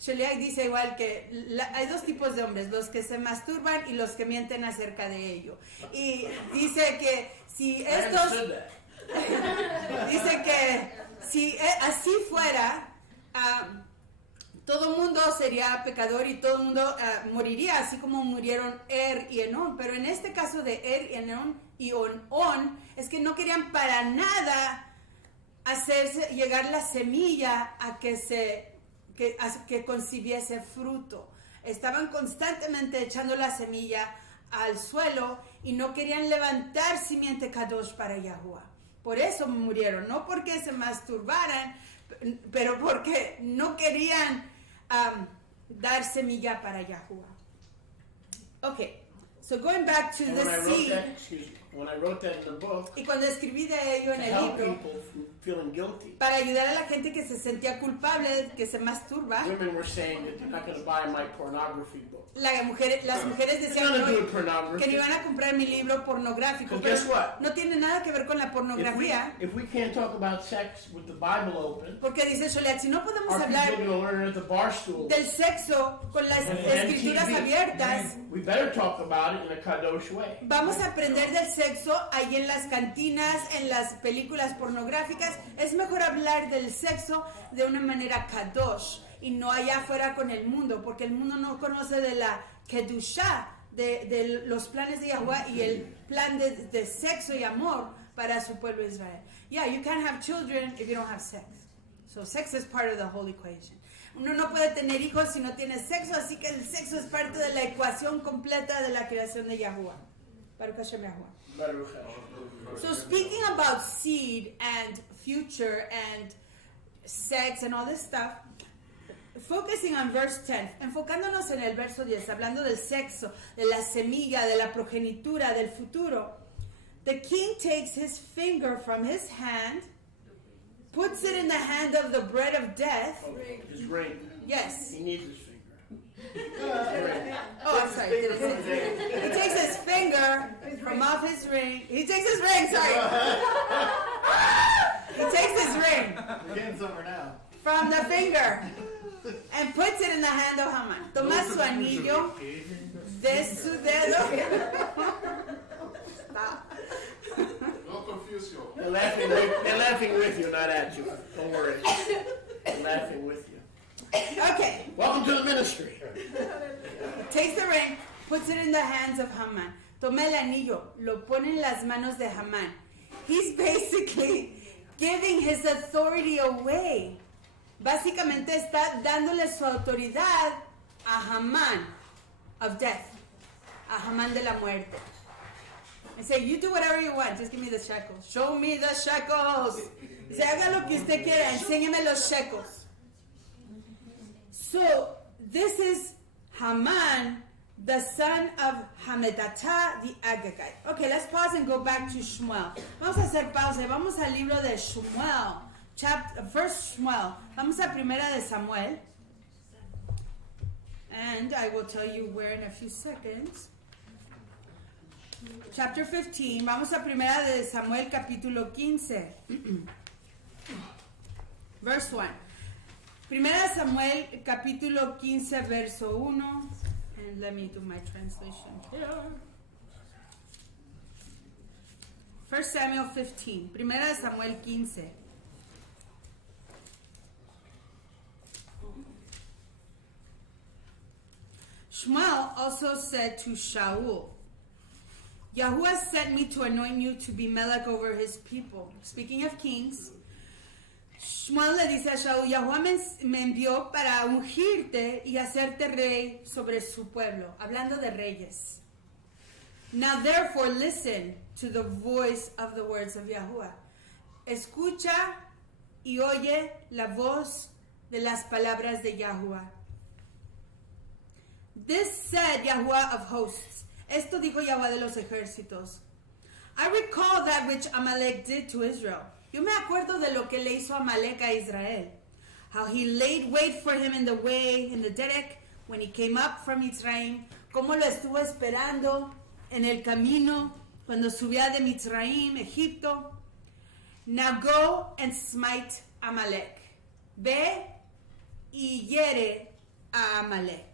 Sholeach dice igual que hay dos tipos de hombres, los que se masturban y los que mienten acerca de ello. Y dice que si I estos... understood that. Dice que si así fuera, todo mundo sería pecador y todo mundo moriría, así como murieron y Enón. Pero en este caso de y Enón y On, es que no querían para nada hacerse llegar la semilla a que concibiese fruto. Estaban constantemente echando la semilla al suelo y no querían levantar simiente Kadosh para Yahuwah. Por eso murieron, no porque se masturbaran, pero porque no querían dar semilla para Yahuwah. Okay, so going back to And the when I wrote seed, that, excuse me, when I wrote that in the book, y cuando escribí de ello to en el help libro, people from feeling guilty, para ayudar a la gente que se sentía culpable, que se masturba, women were saying that they're not going to buy my pornography book. las mujeres It's decían nothing to do "No, with pornography. que no iban a comprar mi libro pornográfico, Because pero guess what? no tiene nada que ver con la pornografía, If we can't talk about sex with the Bible open, porque dice Sholeach, si no podemos our people hablar are going to learn at the bar stool. del sexo con las And escrituras MTV. abiertas, We better talk about it in a kadosh way. vamos a aprender del sexo hay en las cantinas, en las películas pornográficas. Es mejor hablar del sexo de una manera kadosh y no allá afuera con el mundo, porque el mundo no conoce de la kedusha, de los planes de Yahweh y el plan de sexo y amor para su pueblo Israel. Yeah, you can't have children if you don't have sex. So sex is part of the whole equation. Uno no puede tener hijos si no tiene sexo, así que el sexo es parte de la ecuación completa de la creación de Yahuwah. Baruch Hashem Yahuwah. So speaking about seed and future and sex and all this stuff, focusing on verse 10, enfocándonos en el verso 10, hablando del sexo, de la semilla, de la progenitura, del futuro, the king takes his finger from his hand, puts it in the hand of the bread of death. His ring. Yes. He needs his finger. Oh, I'm sorry. He takes his finger from off his ring. He takes his ring, sorry. He takes his ring. We're getting somewhere now. From the finger and puts it in the hand of Haman. Toma su anillo de su dedo. Stop. No confusion. They're laughing with you, not at you. Don't worry. They're laughing with you. Okay. Welcome to the ministry. Takes the ring, puts it in the hands of Haman. Toma el anillo, lo pone en las manos de Haman. He's basically giving his authority away. Básicamente está dándole su autoridad a Haman of death, a Haman de la muerte. And say, you do whatever you want, just give me the shekels. Show me the shekels. Dice, haga lo que usted quiera, enséñeme los shekels. So, this is Haman, the son of Hamedata the Agagite. Okay, let's pause and go back to Shmuel. Vamos a hacer pausa. Vamos al libro de Shmuel. First Shmuel. Vamos a Primera de Samuel. And I will tell you where in a few seconds. Chapter 15. Vamos a Primera de Samuel, capítulo 15. Verse 1. Primera de Samuel, capítulo 15, verso 1. And let me do my translation here. 1 Samuel 15. Primera de Samuel 15. Shmuel also said to Shaul, Yahuwah sent me to anoint you to be melech over his people. Speaking of kings, Shmuel le dice a Shaul, Yahuwah me envió para ungirte y hacerte rey sobre su pueblo. Hablando de reyes. Now therefore listen to the voice of the words of Yahuwah. Escucha y oye la voz de las palabras de Yahuwah. This said Yahuwah of hosts. Esto dijo Yahuwah de los ejércitos. I recall that which Amalek did to Israel. Yo me acuerdo de lo que le hizo Amalek a Israel. How he laid wait for him in the way, in the derek, when he came up from Mitzrayim. Cómo lo estuvo esperando en el camino cuando subía de Mitzrayim, Egipto. Now go and smite Amalek. Ve y hiere a Amalek.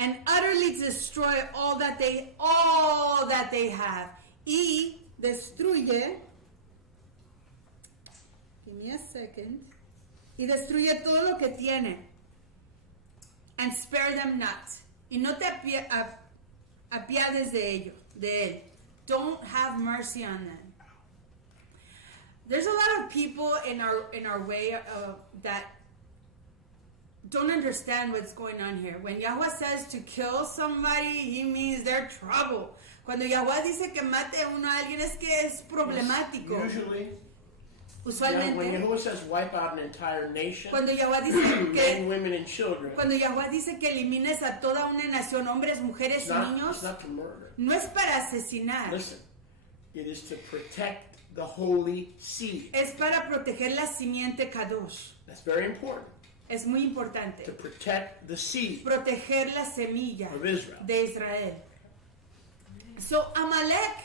And utterly destroy all that they have. Y destruye. Give me a second. Y destruye todo lo que tiene. And spare them not. Y no te apiades de él. Don't have mercy on them. There's a lot of people in our way that don't understand what's going on here. When Yahweh says to kill somebody, he means they're trouble. Cuando Yahweh dice que mate uno a alguien es que es problemático. Usualmente, when Yahweh says wipe out an entire nation, cuando Yahweh dice que men, women, and children, cuando Yahweh dice que elimines a toda una nación, hombres, mujeres y niños, it's not to murder. No es para asesinar. Listen, it is to protect the holy seed. Es para proteger la simiente kadosh. That's very important. Es muy importante. To protect the seed. Proteger la semilla of Israel. De Israel. So Amalek,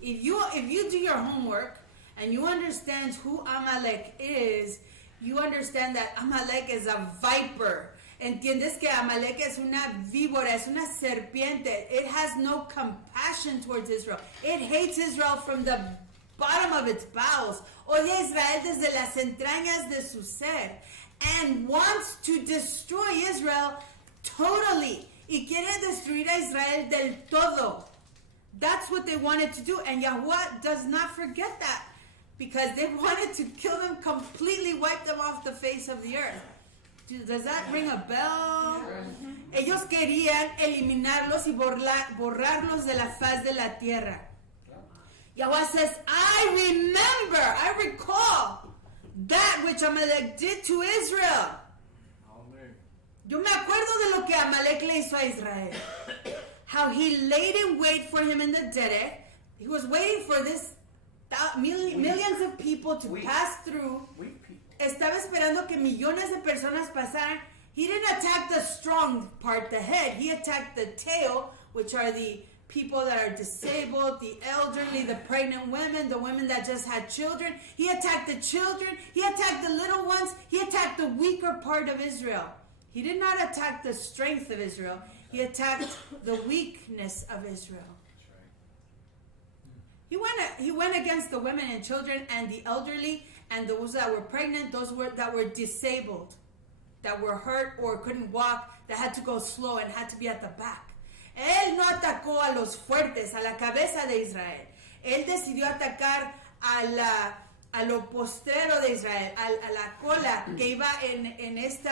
if you do your homework and you understand who Amalek is, you understand that Amalek is a viper. entiendes que Amalek es una víbora, es una serpiente. It has no compassion towards Israel. It hates Israel from the bottom of its bowels. Odia a Israel desde las entrañas de su ser. And wants to destroy Israel totally. Y quiere destruir a Israel del todo. That's what they wanted to do. And Yahuwah does not forget that. Because they wanted to kill them completely, wipe them off the face of the earth. Does that ring a bell? Ellos querían eliminarlos y borrarlos de la faz de la tierra. Yahweh says, I recall that which Amalek did to Israel. Amen. Yo me acuerdo de lo que Amalek le hizo a Israel. How he laid in wait for him in the desert. He was waiting for this millions of people to pass through. Estaba esperando que millones de personas pasaran. He didn't attack the strong part, the head. He attacked the tail, which are the people that are disabled, the elderly, the pregnant women, the women that just had children. He attacked the children. He attacked the little ones. He attacked the weaker part of Israel. He did not attack the strength of Israel. He attacked the weakness of Israel. He went against the women and children and the elderly and those that were pregnant, that were disabled, that were hurt or couldn't walk, that had to go slow and had to be at the back. Él no atacó a los fuertes, a la cabeza de Israel. Él decidió atacar a lo postrero de Israel, a la cola que iba en este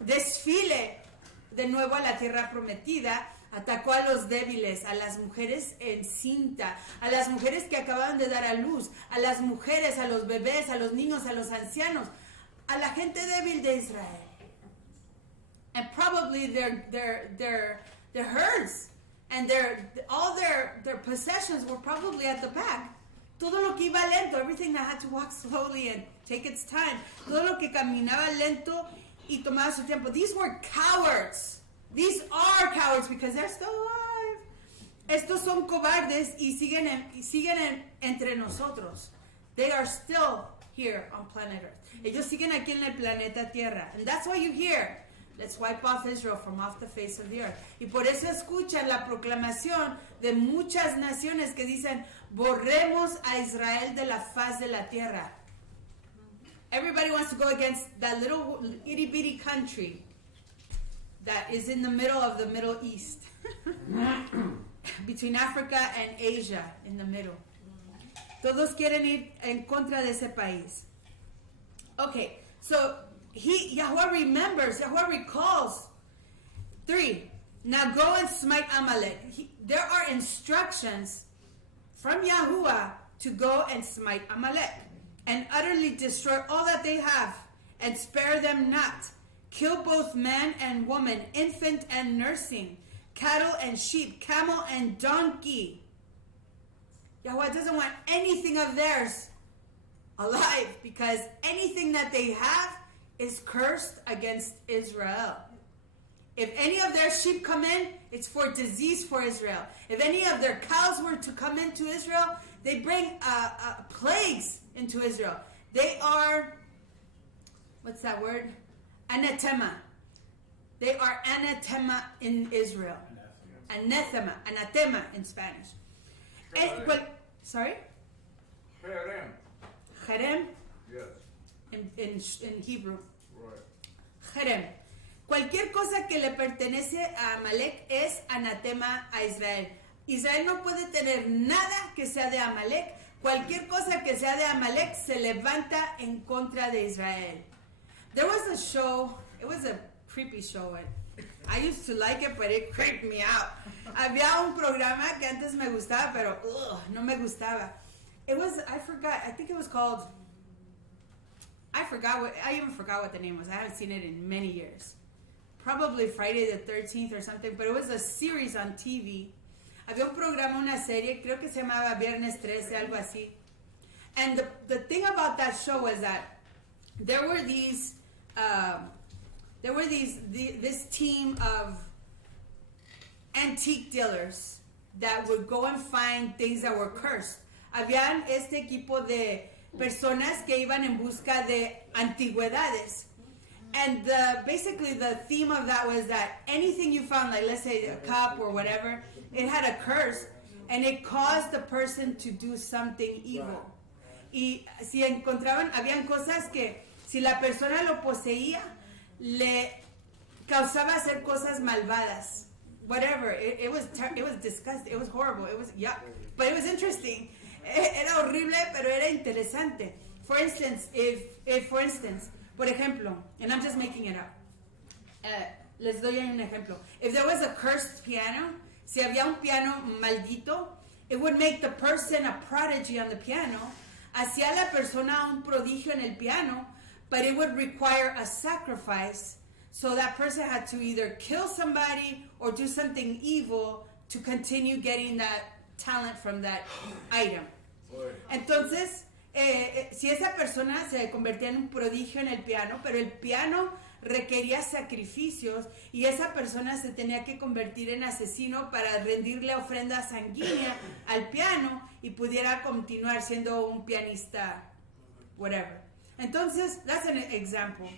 desfile de nuevo a la tierra prometida. Atacó a los débiles, a las mujeres en cinta, a las mujeres que acababan de dar a luz, a las mujeres, a los bebés, a los niños, a los ancianos, a la gente débil de Israel. And probably their herds and all their possessions were probably at the back. Todo lo que iba lento, everything that had to walk slowly and take its time. Todo lo que caminaba lento y tomaba su tiempo. These were cowards. These are cowards because they're still alive. Estos son cobardes y siguen entre nosotros. They are still here on planet Earth. Ellos siguen aquí en el planeta Tierra. And that's why you hear, let's wipe off Israel from off the face of the earth. Y por eso escuchan la proclamación de muchas naciones que dicen, borremos a Israel de la faz de la tierra. Everybody wants to go against that little itty bitty country that is in the middle of the Middle East. Between Africa and Asia, in the middle. Todos quieren ir en contra de ese país. Okay, so Yahweh remembers, Yahweh recalls. 3, now go and smite Amalek. There are instructions from Yahuwah to go and smite Amalek and utterly destroy all that they have and spare them not. Kill both man and woman, infant and nursing, cattle and sheep, camel and donkey. Yahweh doesn't want anything of theirs alive because anything that they have is cursed against Israel. If any of their sheep come in, it's for disease for Israel. If any of their cows were to come into Israel, they bring plagues into Israel. They are, what's that word? Anathema. They are anathema in Israel. Anathema in Spanish. Sorry? Harem. Harem Yes. in Hebrew. Right. Harem. Cualquier cosa que le pertenece a Amalek es anatema a Israel. Israel no puede tener nada que sea de Amalek. Cualquier cosa que sea de Amalek se levanta en contra de Israel. There was a show, it was a creepy show. I used to like it, but it creeped me out. Había un programa que antes me gustaba, pero no me gustaba. It was, I think it was called, I even forgot what the name was. I haven't seen it in many years. Probably Friday the 13th or something, but it was a series on TV. Había un programa, una serie, creo que se llamaba Viernes 13, algo así. And the thing about that show was that there were this team of antique dealers that would go and find things that were cursed. Habían este equipo de personas que iban en busca de antigüedades. And basically the theme of that was that anything you found, like let's say a cup or whatever, it had a curse, and it caused the person to do something evil. Y si encontraban, habían cosas que si la persona lo poseía, le causaba hacer cosas malvadas. Whatever, it was disgusting, it was horrible, it was yuck, but it was interesting. Era horrible, pero era interesante. For instance, por ejemplo, and I'm just making it up. Les doy un ejemplo. If there was a cursed piano, si había un piano maldito, it would make the person a prodigy on the piano. Hacía la persona un prodigio en el piano, but it would require a sacrifice. So that person had to either kill somebody or do something evil to continue getting that talent from that item. Entonces, si esa persona se convertía en un prodigio en el piano, pero el piano requería sacrificios y esa persona se tenía que convertir en asesino para rendirle ofrenda sanguínea al piano y pudiera continuar siendo un pianista, whatever. Entonces, that's an example.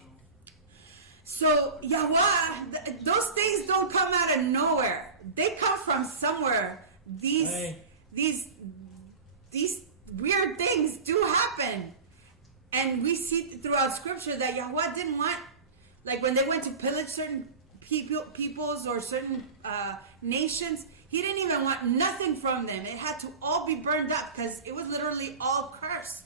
So, Yahweh, those things don't come out of nowhere. They come from somewhere. These weird things do happen. And we see throughout scripture that Yahweh didn't want, like when they went to pillage certain peoples or certain nations, he didn't even want nothing from them. It had to all be burned up because it was literally all cursed.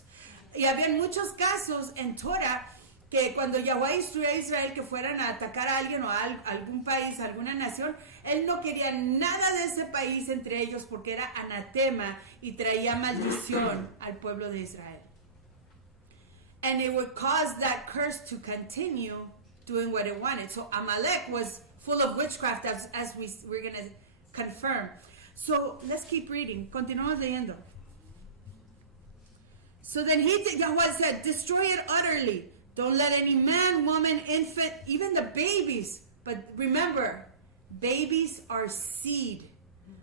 Y había muchos casos en Torah que cuando Yahweh instruyó a Israel que fueran a atacar a alguien o a algún país, a alguna nación, él no quería nada de ese país entre ellos porque era anatema y traía maldición al pueblo de Israel. And it would cause that curse to continue doing what it wanted. So Amalek was full of witchcraft, as we're going to confirm. So let's keep reading. Continuamos leyendo. So then Yahweh said, destroy it utterly. Don't let any man, woman, infant, even the babies. But remember, babies are seed.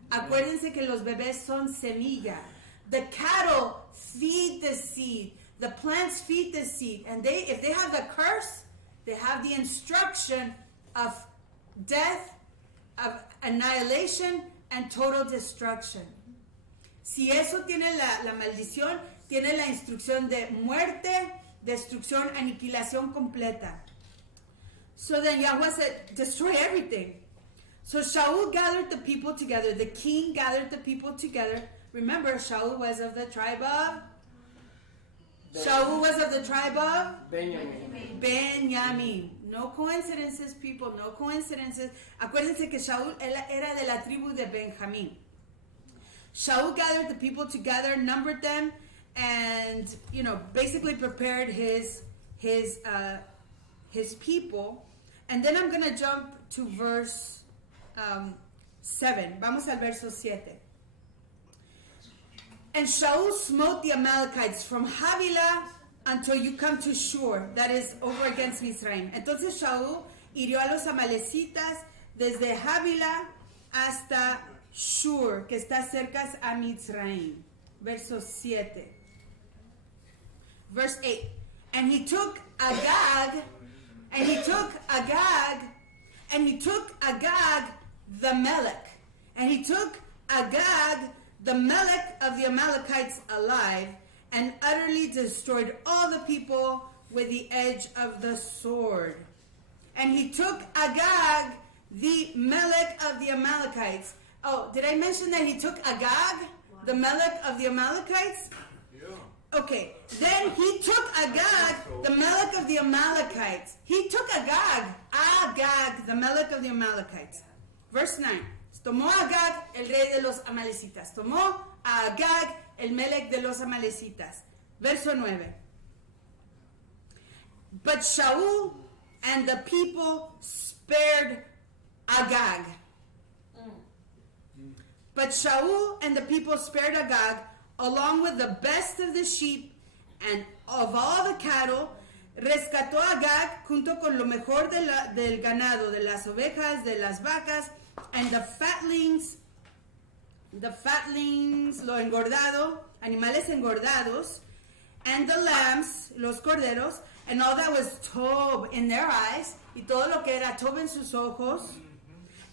Acuérdense que los bebés son semilla. The cattle feed the seed. The plants feed the seed. And if they have the curse, they have the instruction of death, of annihilation, and total destruction. Si eso tiene la maldición, tiene la instrucción de muerte, destrucción, aniquilación completa. So then Yahweh said, destroy everything. So Shaul gathered the people together. The king gathered the people together. Remember, Shaul was of the tribe of? Benjamin. No coincidences, people, no coincidences. Acuérdense que Shaul era de la tribu de Benjamín. Shaul gathered the people together, numbered them, and basically prepared his people. And then I'm going to jump to verse 7. Vamos al verso 7. And Shaul smote the Amalekites from Havilah until you come to Shur, that is over against Mizraim. Entonces Shaul hirió a los amalecitas desde Havilah hasta Shur, que está cerca a Mizraim. Verso 7. Verse 8. And he took Agag the Melech. And he took Agag the Melech of the Amalekites alive, and utterly destroyed all the people with the edge of the sword. And he took Agag, the Melech of the Amalekites. Oh, did I mention that he took Agag, the Melech of the Amalekites? Yeah. Okay, then he took Agag, the Melech of the Amalekites. He took Agag, the Melech of the Amalekites. Verse 9. Tomó a Agag, el rey de los amalecitas. Tomó a Agag, el Melech de los amalecitas. Verso 9. But Shaul and the people spared Agag. But Shaul and the people spared Agag, along with the best of the sheep and of all the cattle. Rescató a Agag junto con lo mejor del ganado, de las ovejas, de las vacas, and the fatlings, lo engordado, animales engordados, and the lambs, los corderos, and all that was tob in their eyes, y todo lo que era tob en sus ojos,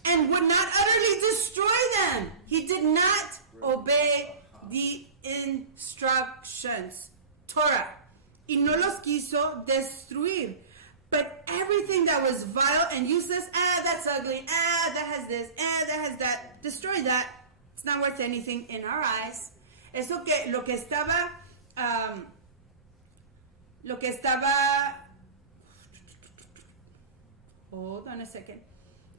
and would not utterly destroy them. He did not obey the instructions, Torah, y no los quiso destruir. But everything that was vile and useless, that's ugly, that has this, that has that, destroy that. It's not worth anything in our eyes. Eso que lo que estaba hold on a second.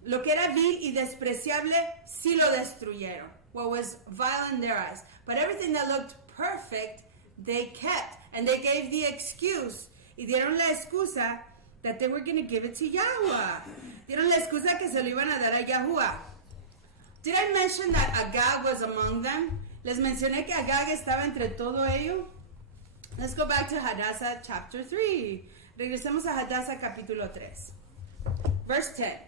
Lo que era vil y despreciable, sí lo destruyeron. What was vile in their eyes. But everything that looked perfect, they kept. And they gave the excuse. Y dieron la excusa that they were going to give it to Yahuwah. Dieron la excusa que se lo iban a dar a Yahuwah. Did I mention that Agag was among them? Les mencioné que Agag estaba entre todo ello. Let's go back to Hadassah chapter 3. Regresemos a Hadassah capítulo 3. Verse 10.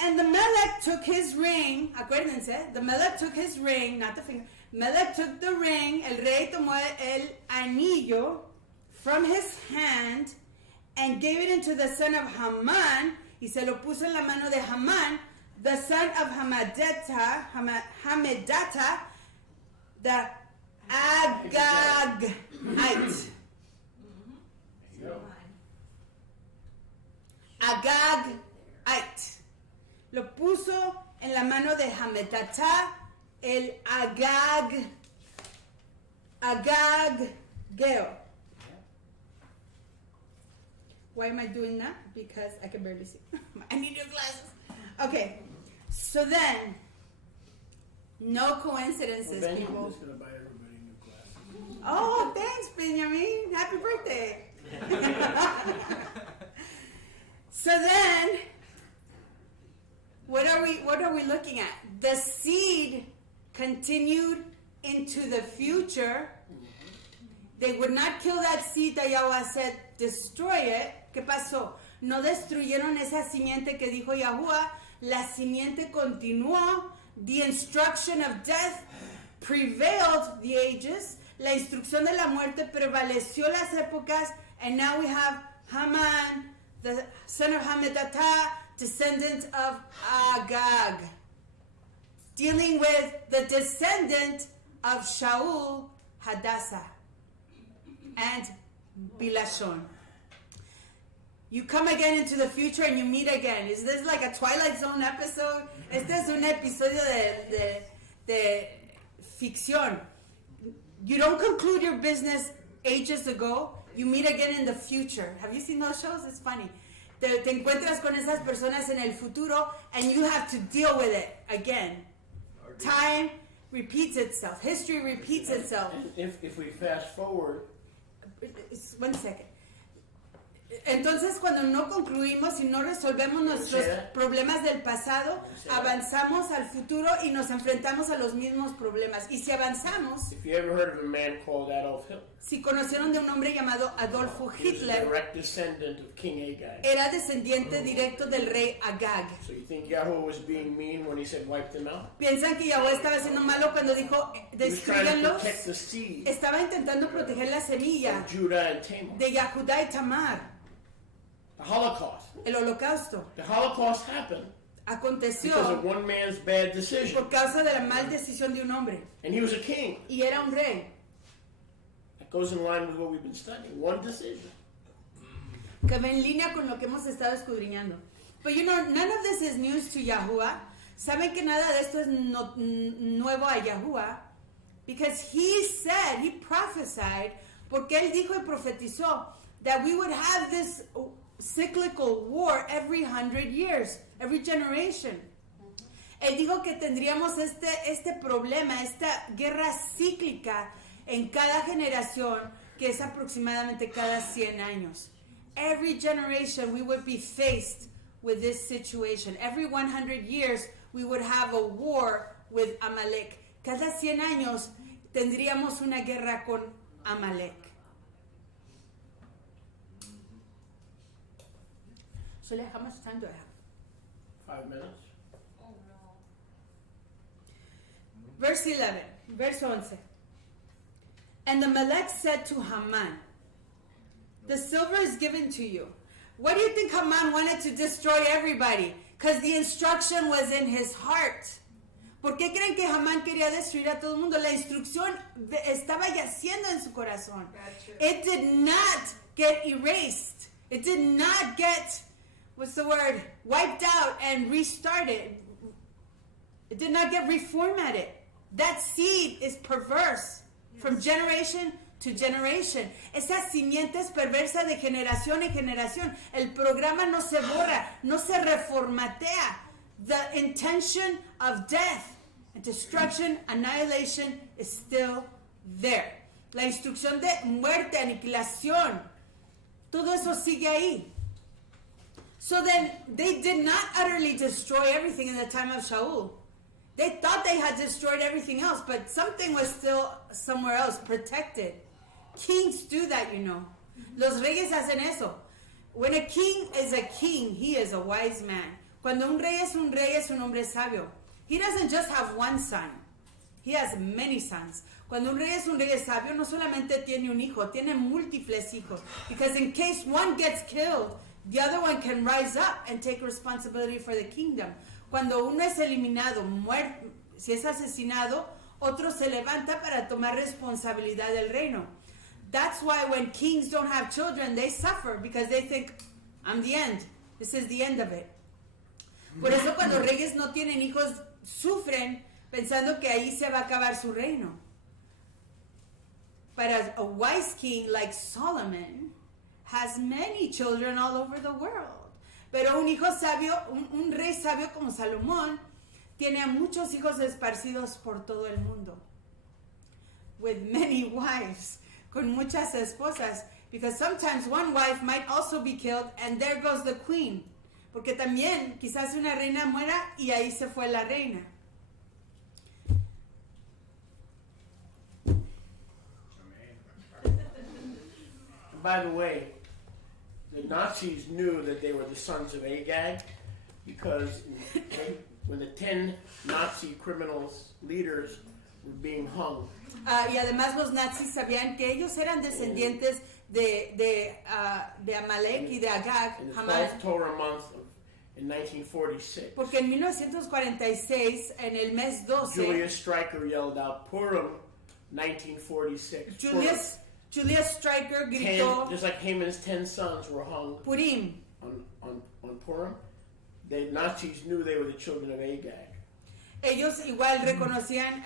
And the Melech took his ring, acuérdense, the Melech took his ring, not the finger. Melech took the ring, el rey tomó el anillo from his hand and gave it into the son of Haman, y se lo puso en la mano de Haman, the son of Hamedata, the Agagite. Agagite. Lo puso en la mano de Hamedata, el Agageo. Why am I doing that? Because I can barely see. I need new glasses. Okay, so then, no coincidences, Benjamin people. is going to buy everybody new glasses. Oh, thanks, Benjamin. Happy birthday. So then, what are we looking at? The seed continued into the future. They would not kill that seed that Yahweh said, destroy it. ¿Qué pasó? No destruyeron esa simiente que dijo Yahuwah. La simiente continuó. The instruction of death prevailed the ages. La instrucción de la muerte prevaleció las épocas. And now we have Haman, the son of Hamedata, descendant of Agag, dealing with the descendant of Shaul, Hadassah, and Bilashon. You come again into the future and you meet again. Is this like a Twilight Zone episode? Este es un episodio de ficción. You don't conclude your business ages ago. You meet again in the future. Have you seen those shows? It's funny. Te encuentras con esas personas en el futuro and you have to deal with it again. Time repeats itself. History repeats itself. If we fast forward. One second. Entonces, cuando no concluimos y no resolvemos nuestros problemas del pasado, avanzamos al futuro y nos enfrentamos a los mismos problemas. Y si avanzamos, If you ever heard of a man called Adolf Hitler, si conocieron de un hombre llamado Adolfo he was a Hitler, direct descendant of King Agag. era descendiente directo del rey Agag. So you think Yahweh was being mean when he said wipe them out? ¿Piensan que Yahweh estaba siendo malo cuando dijo He was trying to destruyanlos? protect the seed Estaba intentando proteger la semilla of Judah and Tamar. de Yahudá y Tamar. The Holocaust. El holocausto The Holocaust happened aconteció because of one man's bad decision. por causa de la mal decisión de un hombre. And he was a king. Y era un rey. That goes in line with what we've been studying. One decision. Que va en línea con lo que hemos estado escudriñando. But you know, none of this is news to Yahuwah. ¿Saben que nada de esto es nuevo a Yahuwah? Because he said, he prophesied, porque él dijo y profetizó, that we would have this cyclical war every 100 years, every generation. Él dijo que tendríamos este problema, esta guerra cíclica en cada generación, que es aproximadamente cada 100 años. Every generation we would be faced with this situation. Every 100 years we would have a war with Amalek. Cada 100 años tendríamos una guerra con Amalek. So how much time do I have? 5 minutes. Verse 11, verse 11. And the Melech said to Haman, The silver is given to you. Why do you think Haman wanted to destroy everybody? Because the instruction was in his heart. ¿Por qué creen que Haman quería destruir a todo el mundo? La instrucción estaba yaciendo en su corazón. It did not get erased. It did not get, wiped out and restarted. It did not get reformatted. That seed is perverse from generation to generation. Esa simiente es perversa de generación en generación. El programa no se borra, no se reformatea. The intention of death and destruction, annihilation is still there. La instrucción de muerte, aniquilación, todo eso sigue ahí. So then, they did not utterly destroy everything in the time of Shaul. They thought they had destroyed everything else, but something was still somewhere else, protected. Kings do that, you know. Los reyes hacen eso. When a king is a king, he is a wise man. Cuando un rey es un hombre sabio. He doesn't just have one son. He has many sons. Cuando un rey es sabio, no solamente tiene un hijo, tiene múltiples hijos. Because in case one gets killed, the other one can rise up and take responsibility for the kingdom. Cuando uno es eliminado, muerto, si es asesinado, otro se levanta para tomar responsabilidad del reino. That's why when kings don't have children, they suffer because they think, I'm the end. This is the end of it. Por eso cuando reyes no tienen hijos, sufren pensando que ahí se va a acabar su reino. But a wise king like Solomon has many children all over the world. Pero un hijo sabio, un rey sabio como Salomón, tiene a muchos hijos esparcidos por todo el mundo. With many wives, con muchas esposas. Because sometimes one wife might also be killed and there goes the queen. Porque también quizás una reina muera y ahí se fue la reina. By the way, the Nazis knew that they were the sons of Agag because when the 10 Nazi criminals leaders were being hung. Y además los nazis sabían que ellos eran descendientes de Amalek y de Agag. In the 12th Torah month in 1946. Porque en 1946, en el mes 12, Julius Streicher yelled out, Purim, 1946. Julius Streicher gritó, just like Haman's 10 sons were hung Purim. On Purim, the Nazis knew they were the children of Agag. Ellos igual reconocían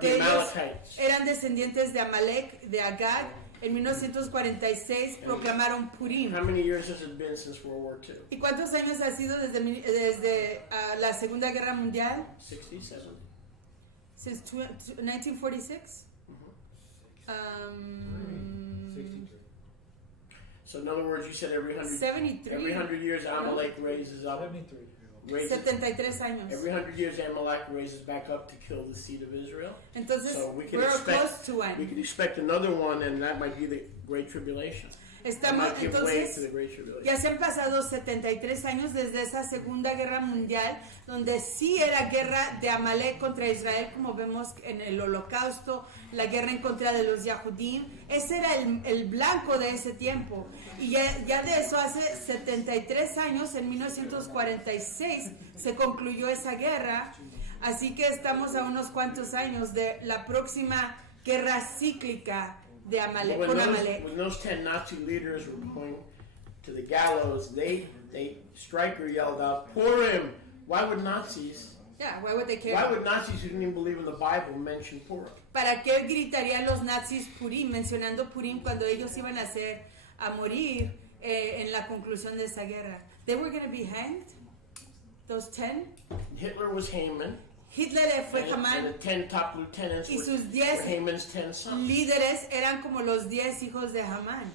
que ellos eran descendientes de Amalek, de Agag. En 1946 proclamaron Purim. How many years has it been since World War II? ¿Y cuántos años ha sido desde la Segunda Guerra Mundial? 67. Since 1946? 63. So in other words, you said every 100 years Amalek raises up. 73. 73 años. Every 100 years Amalek raises back up to kill the seed of Israel. Entonces, so we can close to one. We can expect another one, and that might be the Great Tribulation. Entonces, ya se han pasado 73 años desde esa Segunda Guerra Mundial, donde sí era guerra de Amalek contra Israel, como vemos en el Holocausto, la guerra en contra de los Yahudim. Ese era el blanco de ese tiempo. Y ya de eso hace 73 años, en 1946, se concluyó esa guerra. Así que estamos a unos cuantos años de la próxima guerra cíclica de Amalek, when those 10 Nazi leaders were going to the gallows, Streicher yelled out, Purim! Why would Nazis? Yeah, why would they care? Why would Nazis who didn't even believe in the Bible mention Purim? ¿Para qué gritarían los nazis Purim, mencionando Purim cuando ellos iban a morir en la conclusión de esa guerra? They were going to be hanged, those 10. Hitler was Haman. Hitler fue Haman. And the 10 top lieutenants y sus were Haman's 10 sons. líderes eran como los 10 hijos de Haman.